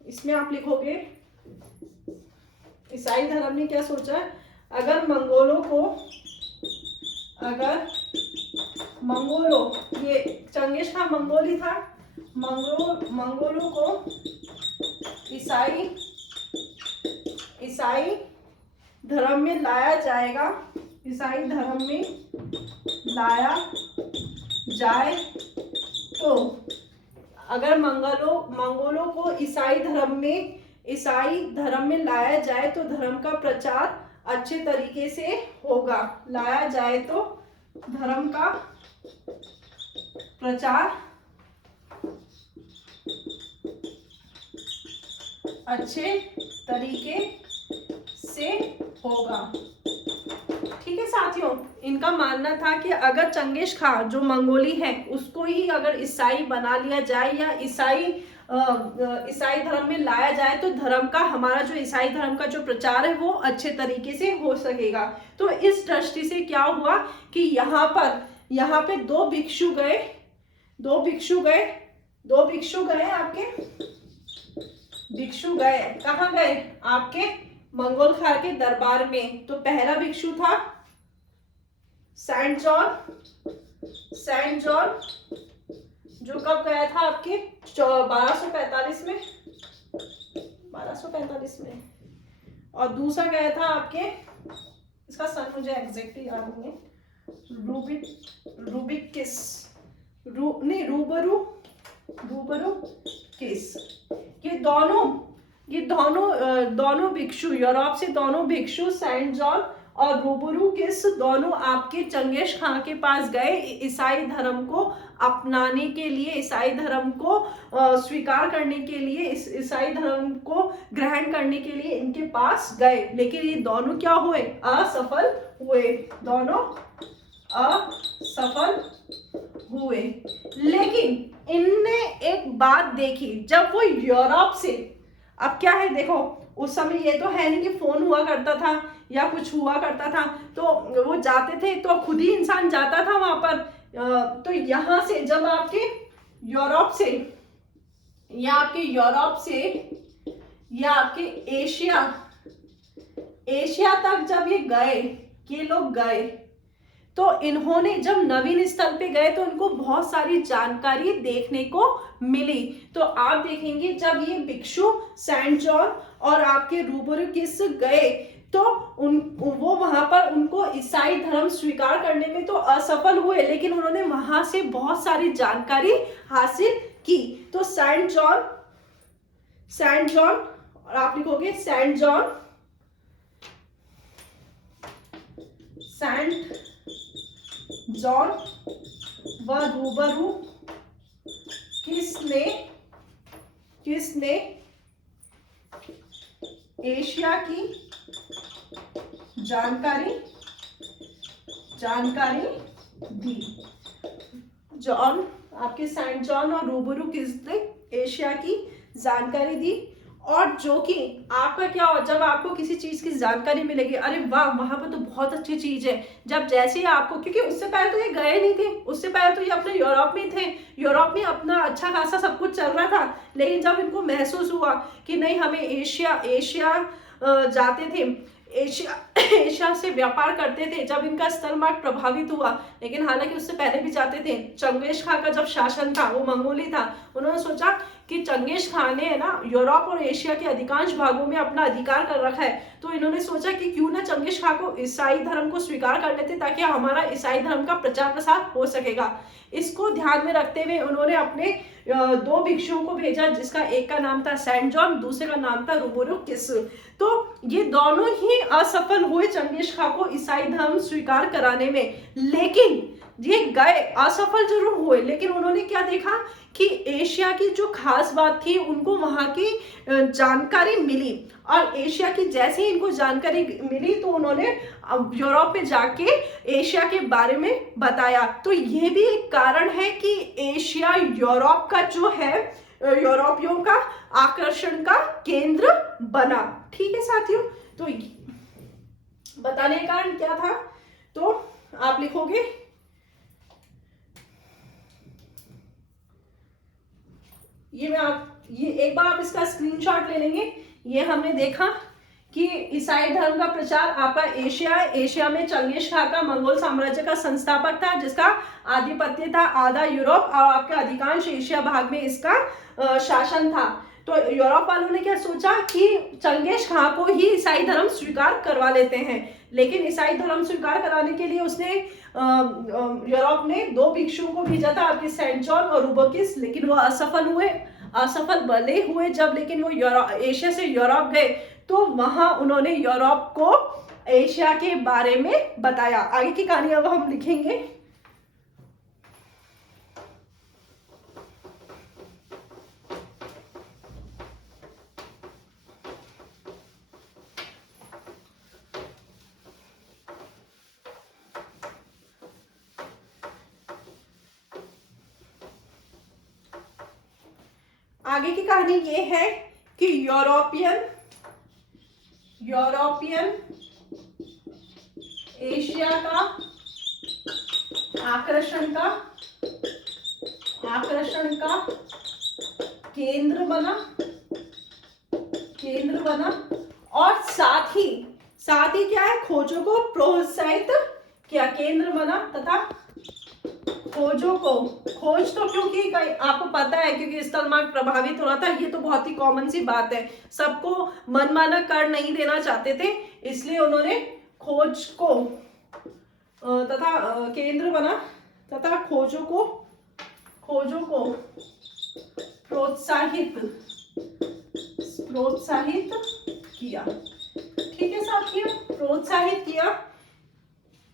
इसमें आप लिखोगे ईसाई धर्म ने क्या सोचा, अगर मंगोलों, ये चंगेज खां मंगोली था, मंगोलों को ईसाई धर्म में लाया जाएगा, ईसाई धर्म में लाया जाए, तो अगर मंगोलों को ईसाई धर्म में लाया जाए तो धर्म का प्रचार अच्छे तरीके से होगा। लाया जाए तो धर्म का प्रचार अच्छे तरीके से होगा। ठीक है साथियों, इनका मानना था कि अगर चंगेज खां जो मंगोली है उसको ही अगर ईसाई बना लिया जाए या ईसाई धर्म में लाया जाए तो धर्म का, हमारा जो ईसाई धर्म का जो प्रचार है वो अच्छे तरीके से हो सकेगा। तो इस दृष्टि से क्या हुआ कि यहाँ पे दो भिक्षु गए आपके, भिक्षु गए कहाँ गए, आपके मंगोल खां के दरबार में। तो पहला भिक्षु था सेंट जॉन, जो कब गया था आपके 1245 में, और दूसरा गया था आपके, इसका सन मुझे एग्जैक्टली याद नहीं है, रूबरू किस। ये दोनों भिक्षु, यूरोप से दोनों भिक्षु सेंट जॉन और रूबरू किस दोनों आपके चंगेज खां के पास गए, ईसाई धर्म को अपनाने के लिए, ईसाई धर्म को स्वीकार करने के लिए, ईसाई धर्म को ग्रहण करने के लिए इनके पास गए। लेकिन ये दोनों क्या हुए, असफल हुए। लेकिन इनने एक बात देखी, जब वो यूरोप से, अब क्या है देखो, उस समय ये तो है नहीं कि फोन हुआ करता था या कुछ हुआ करता था, तो वो जाते थे तो खुद ही इंसान जाता था वहां पर। तो यहाँ से जब आपके यूरोप से या आपके एशिया तक जब ये लोग गए, तो इन्होंने जब नवीन स्थल पे गए तो इनको बहुत सारी जानकारी देखने को मिली। तो आप देखेंगे जब ये भिक्षु सेंट जॉन और आपके रूबरू किस गए तो वो वहां पर उनको ईसाई धर्म स्वीकार करने में तो असफल हुए, लेकिन उन्होंने वहां से बहुत सारी जानकारी हासिल की। तो सेंट जॉन और आप लिखोगे सेंट जॉन व रूबरू किसने एशिया की जानकारी दी। जॉन, आपके सेंट जॉन और रूबरू किसने एशिया की जानकारी दी। और जो कि आपका क्या हो, जब आपको किसी चीज की जानकारी मिलेगी, अरे वाह वहां पर तो बहुत अच्छी चीज है, जब जैसे ही आपको, क्योंकि उससे पहले तो ये गए नहीं थे, उससे पहले तो ये अपने यूरोप में थे, यूरोप में अपना अच्छा खासा सब कुछ चल रहा था। लेकिन जब इनको महसूस हुआ कि नहीं हमें एशिया जाते थे, एशिया से व्यापार करते थे, जब इनका स्थल मार्ग प्रभावित हुआ, लेकिन हालांकि उससे पहले भी जाते थे। चंगेज खां का जब शासन था वो मंगोली था, उन्होंने सोचा कि चंगेज खां ने है ना यूरोप और एशिया के अधिकांश भागों में अपना अधिकार कर रखा है, तो इन्होंने सोचा कि क्यों ना चंगेज खां को ईसाई धर्म को स्वीकार कर लेते ताकि हमारा ईसाई धर्म का प्रचार प्रसार हो सकेगा। इसको ध्यान में रखते हुए उन्होंने अपने दो भिक्षुओं को भेजा, जिसका एक का नाम था सेंट जॉन, दूसरे का नाम था रूबरू किस। तो ये दोनों ही असफल हुए चंगेज खां को ईसाई धर्म स्वीकार कराने में, लेकिन ये गए, असफल जरूर हुए, लेकिन उन्होंने क्या देखा कि एशिया की जो खास बात थी उनको वहां की जानकारी मिली, और एशिया की जैसे ही इनको जानकारी मिली तो उन्होंने यूरोप में जाके एशिया के बारे में बताया। तो ये भी एक कारण है कि एशिया यूरोप का जो है, यूरोपियों का आकर्षण का केंद्र बना। ठीक है साथियों, तो बताने का कारण क्या था, तो आप लिखोगे ये एक बार आप इसका स्क्रीनशॉट ले लेंगे। ये हमने देखा कि ईसाई धर्म का प्रचार आपका एशिया में चंगेज खां का मंगोल साम्राज्य का संस्थापक था, जिसका आधिपत्य था आधा यूरोप और आपके अधिकांश एशिया भाग में इसका शासन था। तो यूरोप वालों ने क्या सोचा कि चंगेज खां को ही ईसाई धर्म स्वीकार करवा लेते हैं, लेकिन ईसाई धर्म स्वीकार कराने के लिए उसने यूरोप ने 2 भिक्षुओं को भेजा था, आपके सेंट जॉन और रूबोकिस, लेकिन वो असफल भले हुए जब, लेकिन वो एशिया से यूरोप गए तो वहां उन्होंने यूरोप को एशिया के बारे में बताया। आगे की कहानी अब हम लिखेंगे। आगे की कहानी ये है कि यूरोपियन एशिया का आकर्षण का केंद्र बना, और साथ ही क्या है, खोजों को प्रोत्साहित किया, केंद्र बना तथा खोजों को, खोज तो क्योंकि आपको पता है क्योंकि स्थल मार्ग प्रभावित हो रहा था, ये तो बहुत ही कॉमन सी बात है, सबको मनमाना कर नहीं देना चाहते थे, इसलिए उन्होंने खोज को तथा केंद्र बना तथा खोजों को प्रोत्साहित किया। ठीक है साथियों, प्रोत्साहित किया।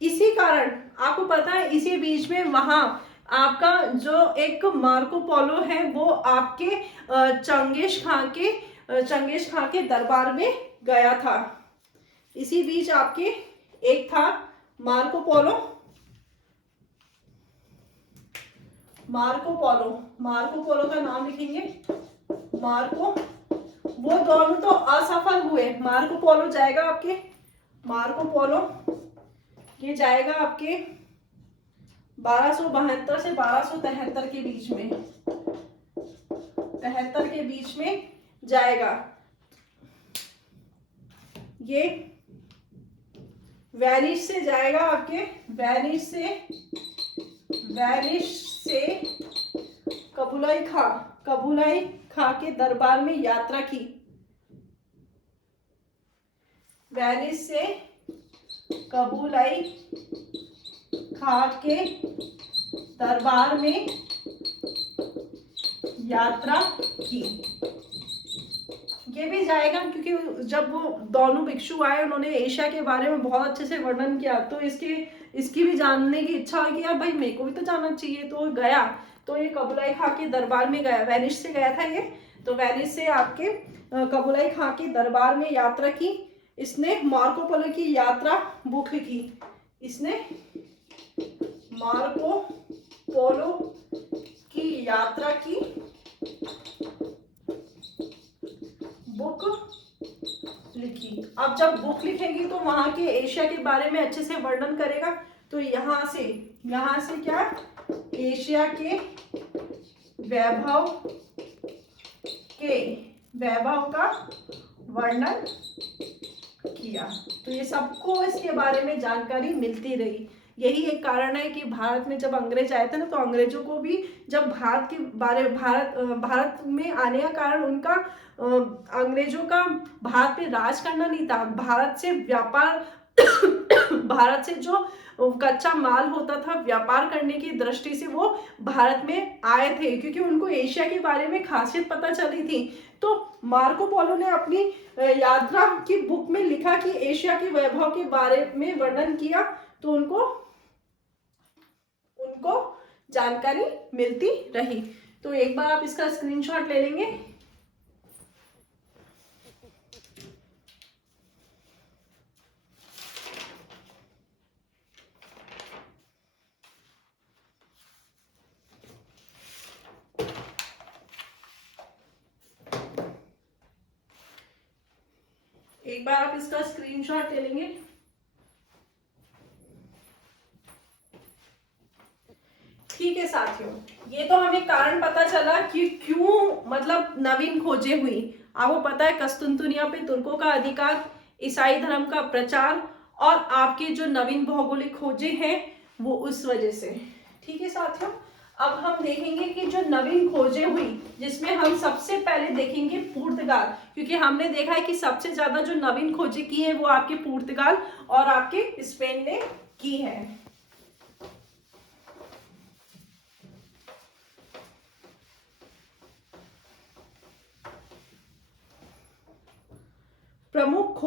इसी कारण आपको पता है इसी बीच में वहां आपका जो एक मार्को पोलो है वो आपके चंगेज खां के दरबार में गया था। इसी बीच आपके एक था मार्को पोलो का नाम लिखेंगे मार्को। वो दोनों तो असफल हुए, मार्को पोलो जाएगा ये जाएगा आपके 1272 से 1273 के बीच में, 73 के बीच में जाएगा। ये वेनिस से जाएगा, आपके वेनिस से कबूलाई खां के दरबार में यात्रा की। वेनिस से कबूलाई खां के दरबार में यात्रा की। ये भी जाएगा क्योंकि जब वो दोनों भिक्षु आए उन्होंने एशिया के बारे में बहुत अच्छे से वर्णन किया, तो इसकी भी जानने की इच्छा हुई कि यार भाई मेरे को भी तो जानना चाहिए, तो गया। तो ये कबूलाई खां के दरबार में गया, वेनिस से गया था ये, तो वेनिस से आपके कबूलाई खां के दरबार में यात्रा की। इसने मार्को पोलो की यात्रा बुक की, इसने मार्को पोलो की यात्रा की बुक लिखी। अब जब बुक लिखेगी तो वहां के एशिया के बारे में अच्छे से वर्णन करेगा। तो यहाँ से क्या, एशिया के वैभव का वर्णन किया। तो ये सबको इसके बारे में जानकारी मिलती रही। यही एक कारण है कि भारत में जब अंग्रेज आए थे ना, तो अंग्रेजों को भी जब भारत में आने का कारण उनका अंग्रेजों का भारत पे राज करना नहीं था, भारत से व्यापार भारत से जो कच्चा माल होता था व्यापार करने की दृष्टि से वो भारत में आए थे, क्योंकि उनको एशिया के बारे में खासियत पता चली थी। तो मार्को पोलो ने अपनी यात्रा की बुक में लिखा कि एशिया के वैभव के बारे में वर्णन किया, तो को जानकारी मिलती रही। तो एक बार आप इसका स्क्रीनशॉट ले लेंगे। एक बार आप इसका स्क्रीनशॉट ले लेंगे। ठीक है साथियों, ये तो हमें कारण पता चला कि क्यों मतलब नवीन खोजें हुई। आपको पता है कस्तुनतुनिया पे तुर्कों का अधिकार, ईसाई धर्म का प्रचार और आपके जो नवीन भौगोलिक खोजें हैं वो उस वजह से। ठीक है साथियों, अब हम देखेंगे कि जो नवीन खोजें हुई जिसमें हम सबसे पहले देखेंगे पुर्तगाल, क्योंकि हमने देखा है कि सबसे ज्यादा जो नवीन खोजें की है वो आपके पुर्तगाल और आपके स्पेन ने की है। प्रमुख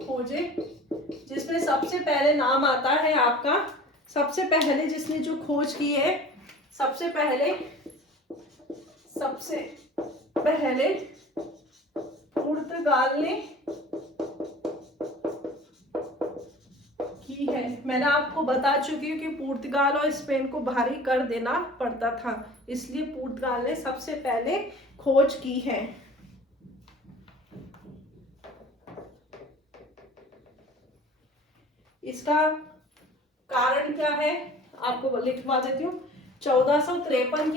खोजे जिसमें सबसे पहले नाम आता है आपका, सबसे पहले जिसने जो खोज की है, सबसे पहले पुर्तगाल ने की है। मैंने आपको बता चुकी हूँ कि पुर्तगाल और स्पेन को भारी कर देना पड़ता था, इसलिए पुर्तगाल ने सबसे पहले खोज की है। इसका कारण क्या है आपको लिखवा देती हूँ। 1453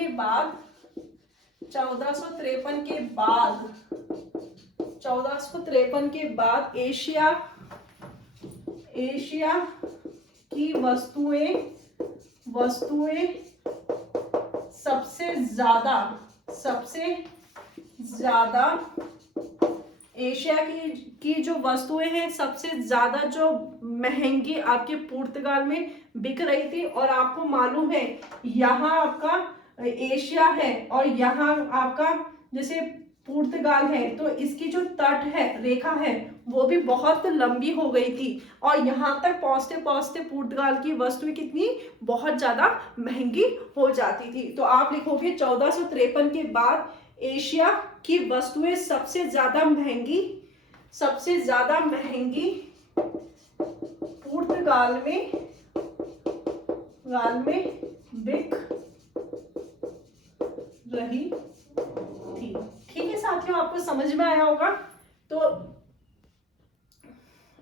के बाद एशिया की वस्तुएं सबसे ज्यादा एशिया की जो वस्तुएं हैं सबसे ज्यादा जो महंगी आपके पुर्तगाल में बिक रही थी। और आपको मालूम है यहाँ आपका एशिया है और यहाँ आपका जैसे पुर्तगाल है, तो इसकी जो तट है रेखा है वो भी बहुत लंबी हो गई थी और यहाँ तक पहुंचते पहुंचते पुर्तगाल की वस्तुएं कितनी बहुत ज्यादा महंगी हो जाती थी। तो आप लिखोगे 1453 के बाद एशिया की वस्तुएं सबसे ज्यादा महंगी पुर्तगाल में बिक रही थी। ठीक है साथियों, आपको समझ में आया होगा। तो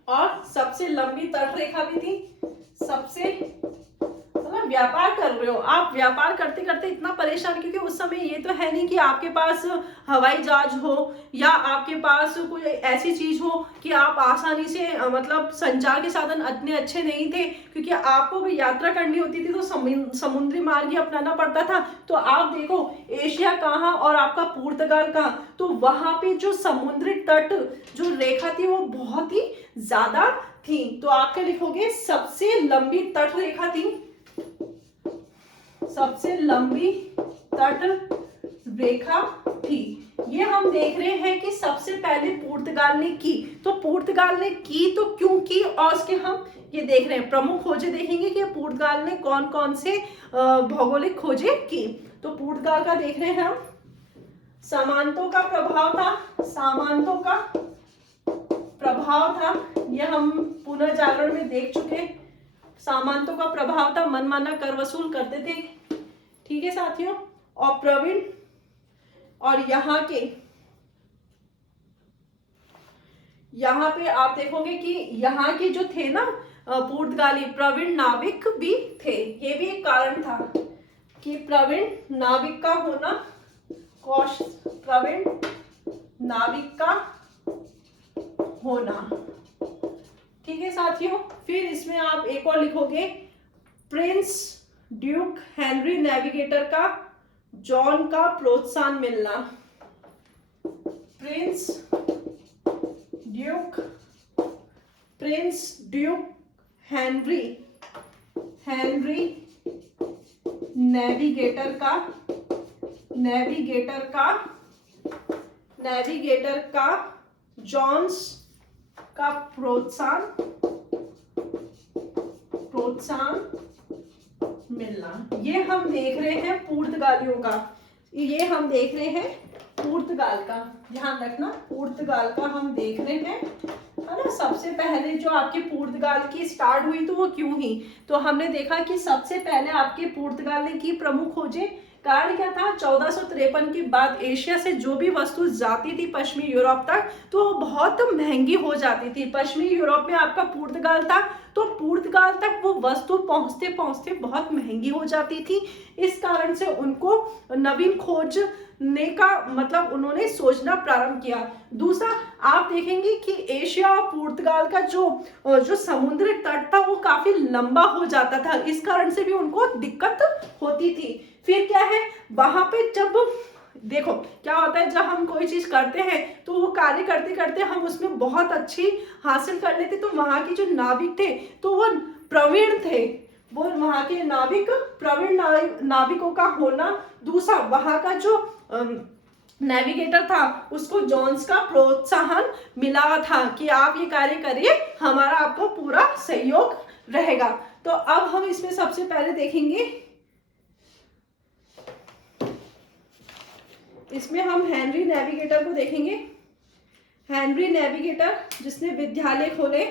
और सबसे लंबी तट रेखा भी थी, सबसे मतलब व्यापार कर रहे हो आप, व्यापार करते करते इतना परेशान, क्योंकि उस समय ये तो है नहीं कि आपके पास हवाई जहाज हो या आपके पास कोई ऐसी चीज हो कि आप आसानी से मतलब संचार के साधन इतने अच्छे नहीं थे, क्योंकि आपको भी यात्रा करनी होती थी तो समुद्री मार्ग ही अपनाना पड़ता था। तो आप देखो एशिया कहाँ और आपका पुर्तगाल कहाँ, तो वहां पे जो समुद्री तट जो रेखा थी वो बहुत ही ज्यादा थी। तो आप क्या लिखोगे, सबसे लंबी तट रेखा थी, सबसे लंबी तट रेखा थी। ये हम देख रहे हैं कि सबसे पहले पुर्तगाल ने की। तो पुर्तगाल ने की तो क्यों की, और उसके हम ये देख रहे हैं प्रमुख खोजें देखेंगे कि पुर्तगाल ने कौन कौन से भौगोलिक खोजें की। तो पुर्तगाल का देख रहे हैं हम, सामंतों का प्रभाव था, ये हम पुनर्जागरण में देख चुके। सामंतों का प्रभाव था, मनमाना कर वसूल करते थे। ठीक है साथियों, और प्रवीण और यहाँ पे आप देखोगे कि यहाँ के जो थे ना पुर्तगाली प्रवीण नाविक भी थे। ये भी एक कारण था कि प्रवीण नाविक का होना, प्रवीण नाविक का होना। ठीक है साथियों, फिर इसमें आप एक और लिखोगे, प्रिंस ड्यूक हेनरी नेविगेटर का जॉन का प्रोत्साहन मिलना। प्रिंस ड्यूक हेनरी नेविगेटर का जॉन्स का प्रोत्साहन मिलना। ये हम देख रहे हैं पुर्तगालियों का, ये हम देख रहे हैं पुर्तगाल का, ध्यान रखना पुर्तगाल का हम देख रहे हैं, है ना। सबसे पहले जो आपके पुर्तगाल की स्टार्ट हुई तो वो क्यों हुई, तो हमने देखा कि सबसे पहले आपके पुर्तगाल ने की प्रमुख खोजें। कारण क्या था, 1453 के बाद एशिया से जो भी वस्तु जाती थी पश्चिमी यूरोप तक तो वो बहुत महंगी हो जाती थी। पश्चिमी यूरोप में आपका पुर्तगाल था तो पुर्तगाल तक वो वस्तु पहुंचते पहुंचते बहुत महंगी हो जाती थी। इस कारण से उनको नवीन खोज ने का मतलब उन्होंने सोचना प्रारंभ किया। दूसरा आप देखेंगे कि एशिया और पुर्तगाल का जो समुद्री तट था वो काफी लंबा हो जाता था, इस कारण से भी उनको दिक्कत होती थी। फिर क्या है, वहां पे जब देखो क्या होता है, जब हम कोई चीज करते हैं तो वो कार्य करते करते हम उसमें बहुत अच्छी हासिल कर लेते, तो वहां की जो नाविक थे तो वो प्रवीण थे, वो वहां के नाविक प्रवीण नाविकों का होना। दूसरा वहां का जो नेविगेटर था उसको जोन्स का प्रोत्साहन मिला था कि आप ये कार्य करिए, हमारा आपको पूरा सहयोग रहेगा। तो अब हम इसमें सबसे पहले देखेंगे, इसमें हम हेनरी नेविगेटर को देखेंगे। हेनरी नेविगेटर जिसने विद्यालय खोले,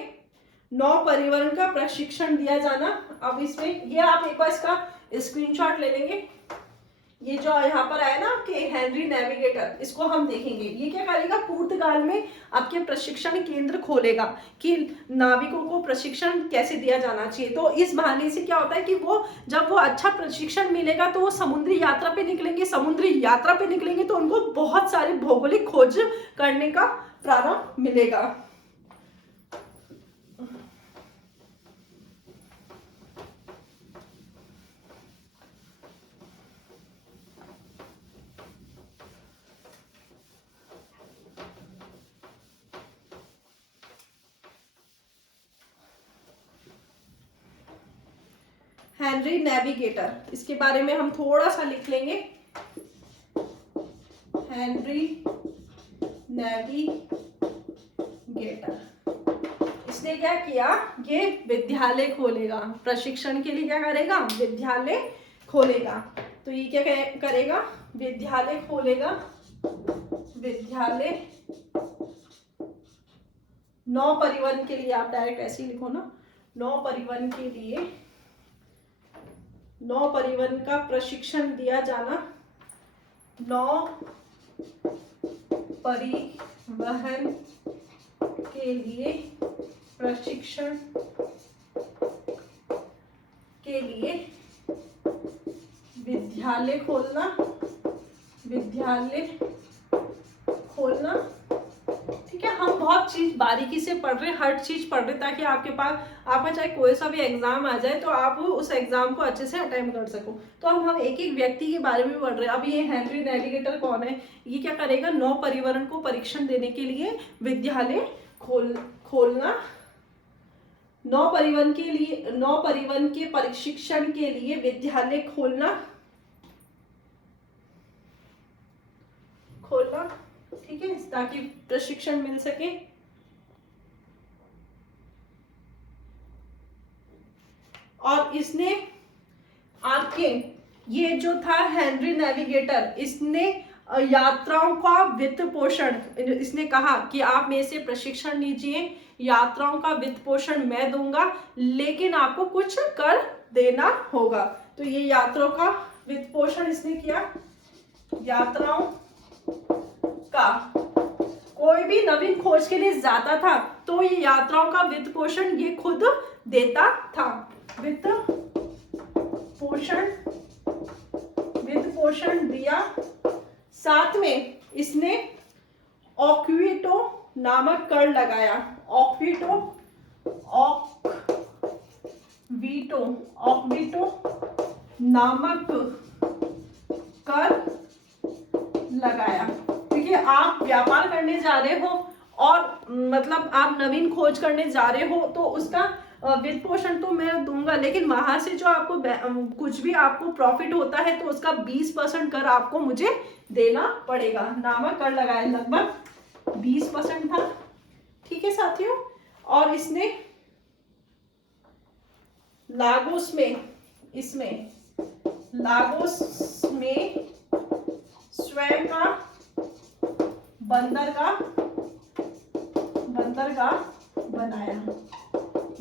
नौ परिवहन का प्रशिक्षण दिया जाना। अब इसमें ये आप एक बार इसका स्क्रीनशॉट ले लेंगे, ये जो यहाँ पर आया ना कि हेनरी नेविगेटर, इसको हम देखेंगे। ये क्या करेगा, पुर्तगाल में आपके प्रशिक्षण केंद्र खोलेगा कि नाविकों को प्रशिक्षण कैसे दिया जाना चाहिए। तो इस बहाने से क्या होता है कि वो जब वो अच्छा प्रशिक्षण मिलेगा तो वो समुद्री यात्रा पे निकलेंगे, समुद्री यात्रा पे निकलेंगे तो उनको बहुत सारी भौगोलिक खोज करने का प्रारंभ मिलेगा। हेनरी नेविगेटर, इसके बारे में हम थोड़ा सा लिख लेंगे। हेनरी नेविगेटर, इसने क्या किया, ये विद्यालय खोलेगा, प्रशिक्षण के लिए क्या करेगा, विद्यालय खोलेगा। तो ये क्या करेगा, विद्यालय खोलेगा, विद्यालय नौ परिवहन के लिए, आप डायरेक्ट ऐसे ही लिखो ना, नौ परिवहन के लिए, नौ परिवहन का प्रशिक्षण दिया जाना, नौ परिवहन के लिए प्रशिक्षण के लिए विद्यालय खोलना, विद्यालय खोलना। ठीक है, हम बहुत चीज बारीकी से पढ़ रहे हैं, हर चीज पढ़ रहे हैं ताकि आपके पास, आपका चाहे कोई सा भी एग्जाम आ जाए तो आप उस एग्जाम को अच्छे से अटेम्प्ट कर सको। तो हम एक एक व्यक्ति के बारे में पढ़ रहे हैं। अब ये हेनरी नेविगेटर कौन है, ये क्या करेगा, नौ परिवहन को परीक्षण देने के लिए विद्यालय खोलना, नौ परिवहन के लिए, नौ परिवहन के प्रशिक्षण के लिए विद्यालय खोलना, ठीक है, ताकि प्रशिक्षण मिल सके। और इसने आपके ये जो था हेनरी नेविगेटर, इसने यात्राओं का वित्त पोषण, इसने कहा कि आप मेरे से प्रशिक्षण लीजिए, यात्राओं का वित्त पोषण मैं दूंगा, लेकिन आपको कुछ कर देना होगा। तो ये यात्राओं का वित्त पोषण इसने किया। यात्राओं का, कोई भी नवीन खोज के लिए जाता था तो ये यात्राओं का वित्त पोषण ये खुद देता था। वित्त पोषण दिया। साथ में इसने ऑक्विटो नामक कर लगाया, ऑक्विटो नामक कर लगाया। क्योंकि आप व्यापार करने जा रहे हो और मतलब आप नवीन खोज करने जा रहे हो तो उसका वित्त पोषण तो मैं दूंगा, लेकिन वहां से जो आपको कुछ भी आपको प्रॉफिट होता है तो उसका 20% कर आपको मुझे देना पड़ेगा। नामक कर लगाया, लगभग 20% था। ठीक है साथियों, और इसने लागोस में, इसमें लागोस में स्वयं का बंदरगाह बनाया।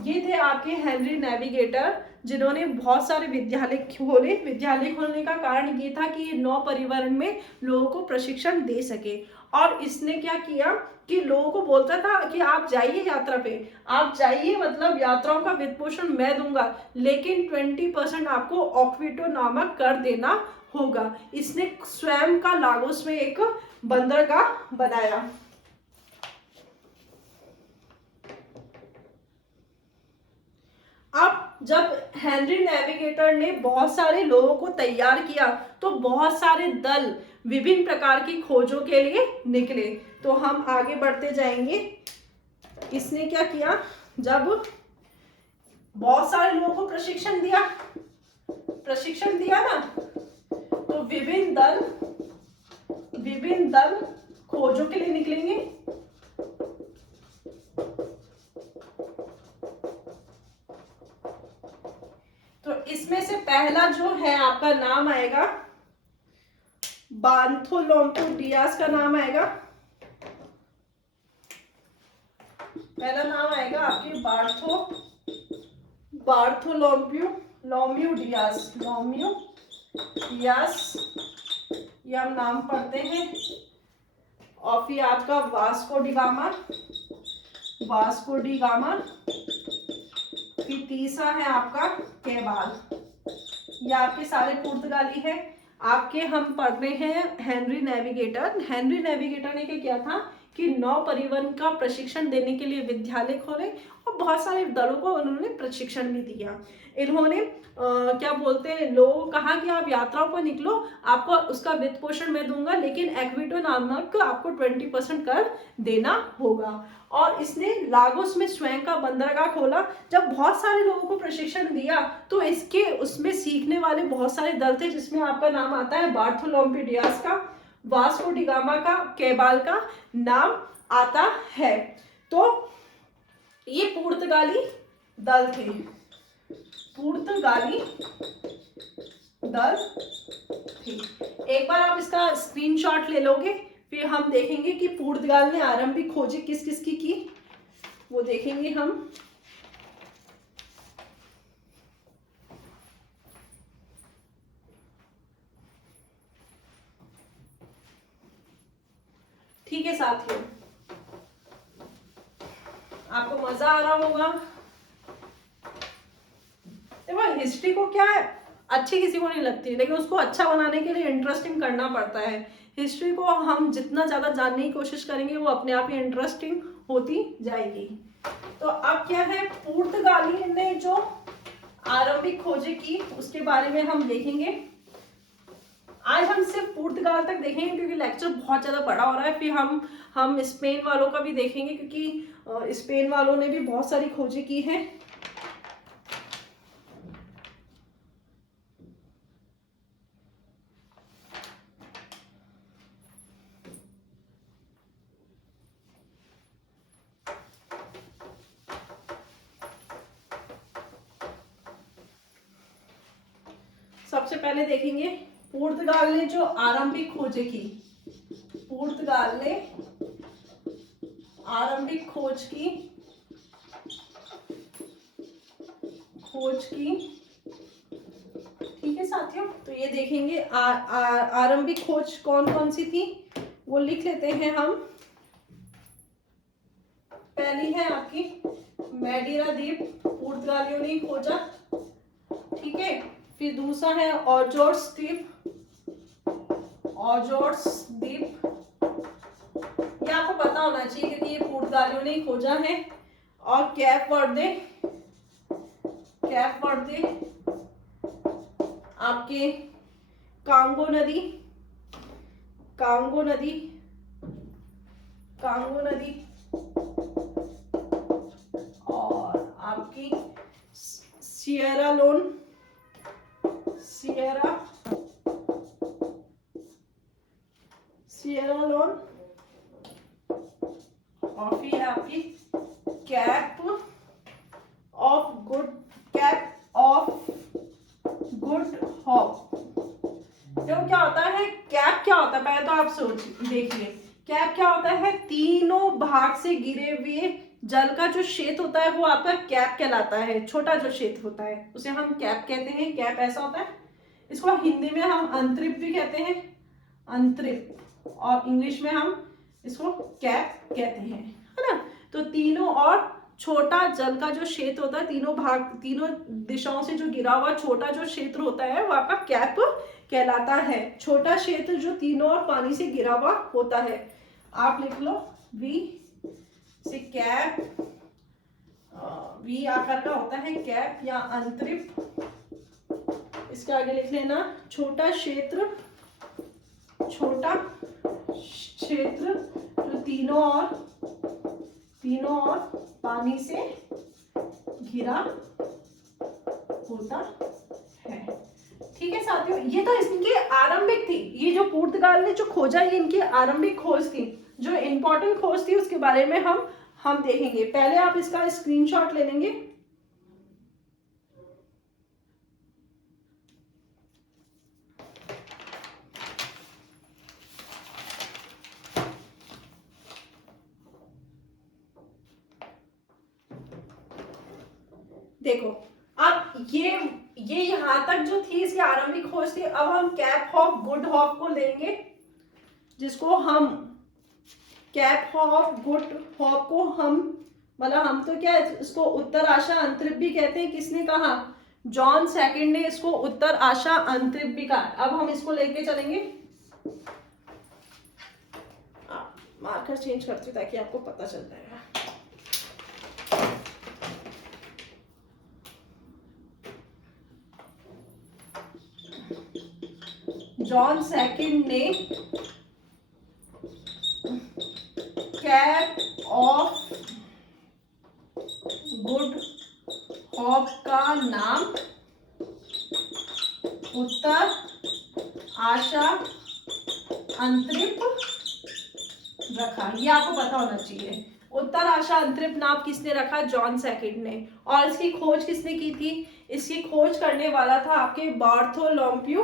ये थे आपके हेनरी नेविगेटर, जिन्होंने बहुत सारे विद्यालय खोले। विद्यालय खोलने का कारण ये था कि ये नौ परिवहन में लोगों को प्रशिक्षण दे सके। और इसने क्या किया कि लोगों को बोलता था कि आप जाइए यात्रा पे, आप जाइए, मतलब यात्राओं का वित्त पोषण मैं दूंगा, लेकिन 20% आपको ऑक्विटो नामक कर देना होगा। इसने स्वयं का लागोस में एक बंदरगाह बनाया। अब जब हेनरी नेविगेटर ने बहुत सारे लोगों को तैयार किया तो बहुत सारे दल विभिन्न प्रकार की खोजों के लिए निकले। तो हम आगे बढ़ते जाएंगे। इसने क्या किया, जब बहुत सारे लोगों को प्रशिक्षण दिया ना, तो विभिन्न दल खोजों के लिए निकलेंगे। तो इसमें से पहला जो है आपका नाम आएगा बार्थोलोम्यू डियास का नाम आएगा। पहला नाम आएगा आपके बार्थोलोम्यू डियास। ये हम नाम पढ़ते हैं। और फिर आपका वास्को डी गामा। फिर तीसरा है आपका कैबाल। ये आपके सारे पुर्तगाली है। आपके हम पढ़ रहे हैं हेनरी नेविगेटर। हेनरी नेविगेटर ने क्या किया था कि नौ परिवहन का प्रशिक्षण देने के लिए विद्यालय खोले और बहुत सारे दलों को उन्होंने प्रशिक्षण भी दिया। इन्होंने क्या बोलते हैं, लोगों को कहा कि आप यात्राओं पर निकलो, आपको उसका वित्त पोषण मैं दूंगा, लेकिन एक्विटो नामक आपको 20% कर देना होगा। और इसने लागोस में स्वयं का बंदरगाह खोला। जब बहुत सारे लोगों को प्रशिक्षण दिया तो इसके उसमें सीखने वाले बहुत सारे दल थे, जिसमें आपका नाम आता है बार्थोलोम्यू डियास का, वास्को डी गामा का, कैबाल का नाम आता है। तो ये पुर्तगाली दल थे, एक बार आप इसका स्क्रीनशॉट ले लोगे, फिर हम देखेंगे कि पुर्तगाल ने आरंभिक खोजें किस किस की वो देखेंगे हम। ठीक है साथियों, आपको मजा आ रहा होगा। देखो हिस्ट्री को क्या है, अच्छी किसी को नहीं लगती, लेकिन उसको अच्छा बनाने के लिए इंटरेस्टिंग करना पड़ता है। हिस्ट्री को हम जितना ज्यादा जानने की कोशिश करेंगे वो अपने आप ही इंटरेस्टिंग होती जाएगी। तो अब क्या है, पुर्तगाली ने जो आरंभिक खोजें की उसके बारे में हम देखेंगे। आज हम सिर्फ पुर्तगाल तक देखेंगे क्योंकि लेक्चर बहुत ज्यादा बड़ा हो रहा है। फिर हम स्पेन वालों का भी देखेंगे, क्योंकि स्पेन वालों ने भी बहुत सारी खोजें की हैं। सबसे पहले देखेंगे पुर्तगाल ने जो आरंभिक खोजें की। पुर्तगाल ने आरंभिक खोज की ठीक है साथियों। तो ये देखेंगे आरंभिक खोज कौन कौन सी थी, वो लिख लेते हैं हम। पहली है आपकी मैडीरा द्वीप, पुर्तगालियों ने खोजा, ठीक है। फिर दूसरा है ऑजोर्स द्वीप, ये आपको पता होना चाहिए क्योंकि ये पुर्तगालियों ने खोजा है। और कैप वर्दे आपके कांगो नदी और आपकी सियरा लोन और फिर आपकी कैप क्या होता है, कैप क्या होता है, पहले तो आप सोच देखिए कैप क्या होता है, तीनों भाग से घिरे हुए जल का जो क्षेत्र होता है वो आपका कैप कहलाता है। छोटा जो क्षेत्र होता है उसे हम कैप कहते हैं। कैप ऐसा होता है, इसको हिंदी में हम अंतरिप भी कहते हैं, अंतरिप, और इंग्लिश में हम इसको कैप कहते हैं, है ना। तो तीनों और छोटा जल का जो क्षेत्र होता है, तीनों भाग, तीनों दिशाओं से जो गिरा हुआ छोटा जो क्षेत्र होता है वो आपका कैप कहलाता है। छोटा क्षेत्र जो तीनों और पानी से घिरा हुआ होता है। आप लिख लो वी से कैप, वी आकार का होता है कैप या अंतरिप। इसके आगे लिख लेना छोटा क्षेत्र, छोटा क्षेत्र जो तीनों और पानी से घिरा होता है। ठीक है साथियों, ये तो इनकी आरंभिक थी, ये जो पुर्तगाल ने जो खोजा ये इनकी आरंभिक खोज थी। जो इंपॉर्टेंट खोज थी उसके बारे में हम देखेंगे। पहले आप इसका स्क्रीनशॉट ले लेंगे। देखो अब ये यहां तक जो थी इसकी आरंभिक खोज थी। अब हम कैप ऑफ गुड होप को लेंगे, जिसको हम कैप ऑफ गुड होप को हम तो क्या इसको उत्तर आशा अंतरिप भी कहते हैं। किसने कहा, जॉन सेकंड ने इसको उत्तर आशा अंतरिप भी कहा। अब हम इसको लेके चलेंगे, मार्कर चेंज करती हूँ ताकि आपको पता चल जाएगा। जॉन सेकंड ने कैप ऑफ गुड होप का नाम उत्तर आशा अंतरिप रखा। ये आपको पता होना चाहिए। उत्तर आशा अंतरिप नाम किसने रखा, जॉन सेकंड ने। और इसकी खोज किसने की थी, इसकी खोज करने वाला था आपके बार्थोलोम्यू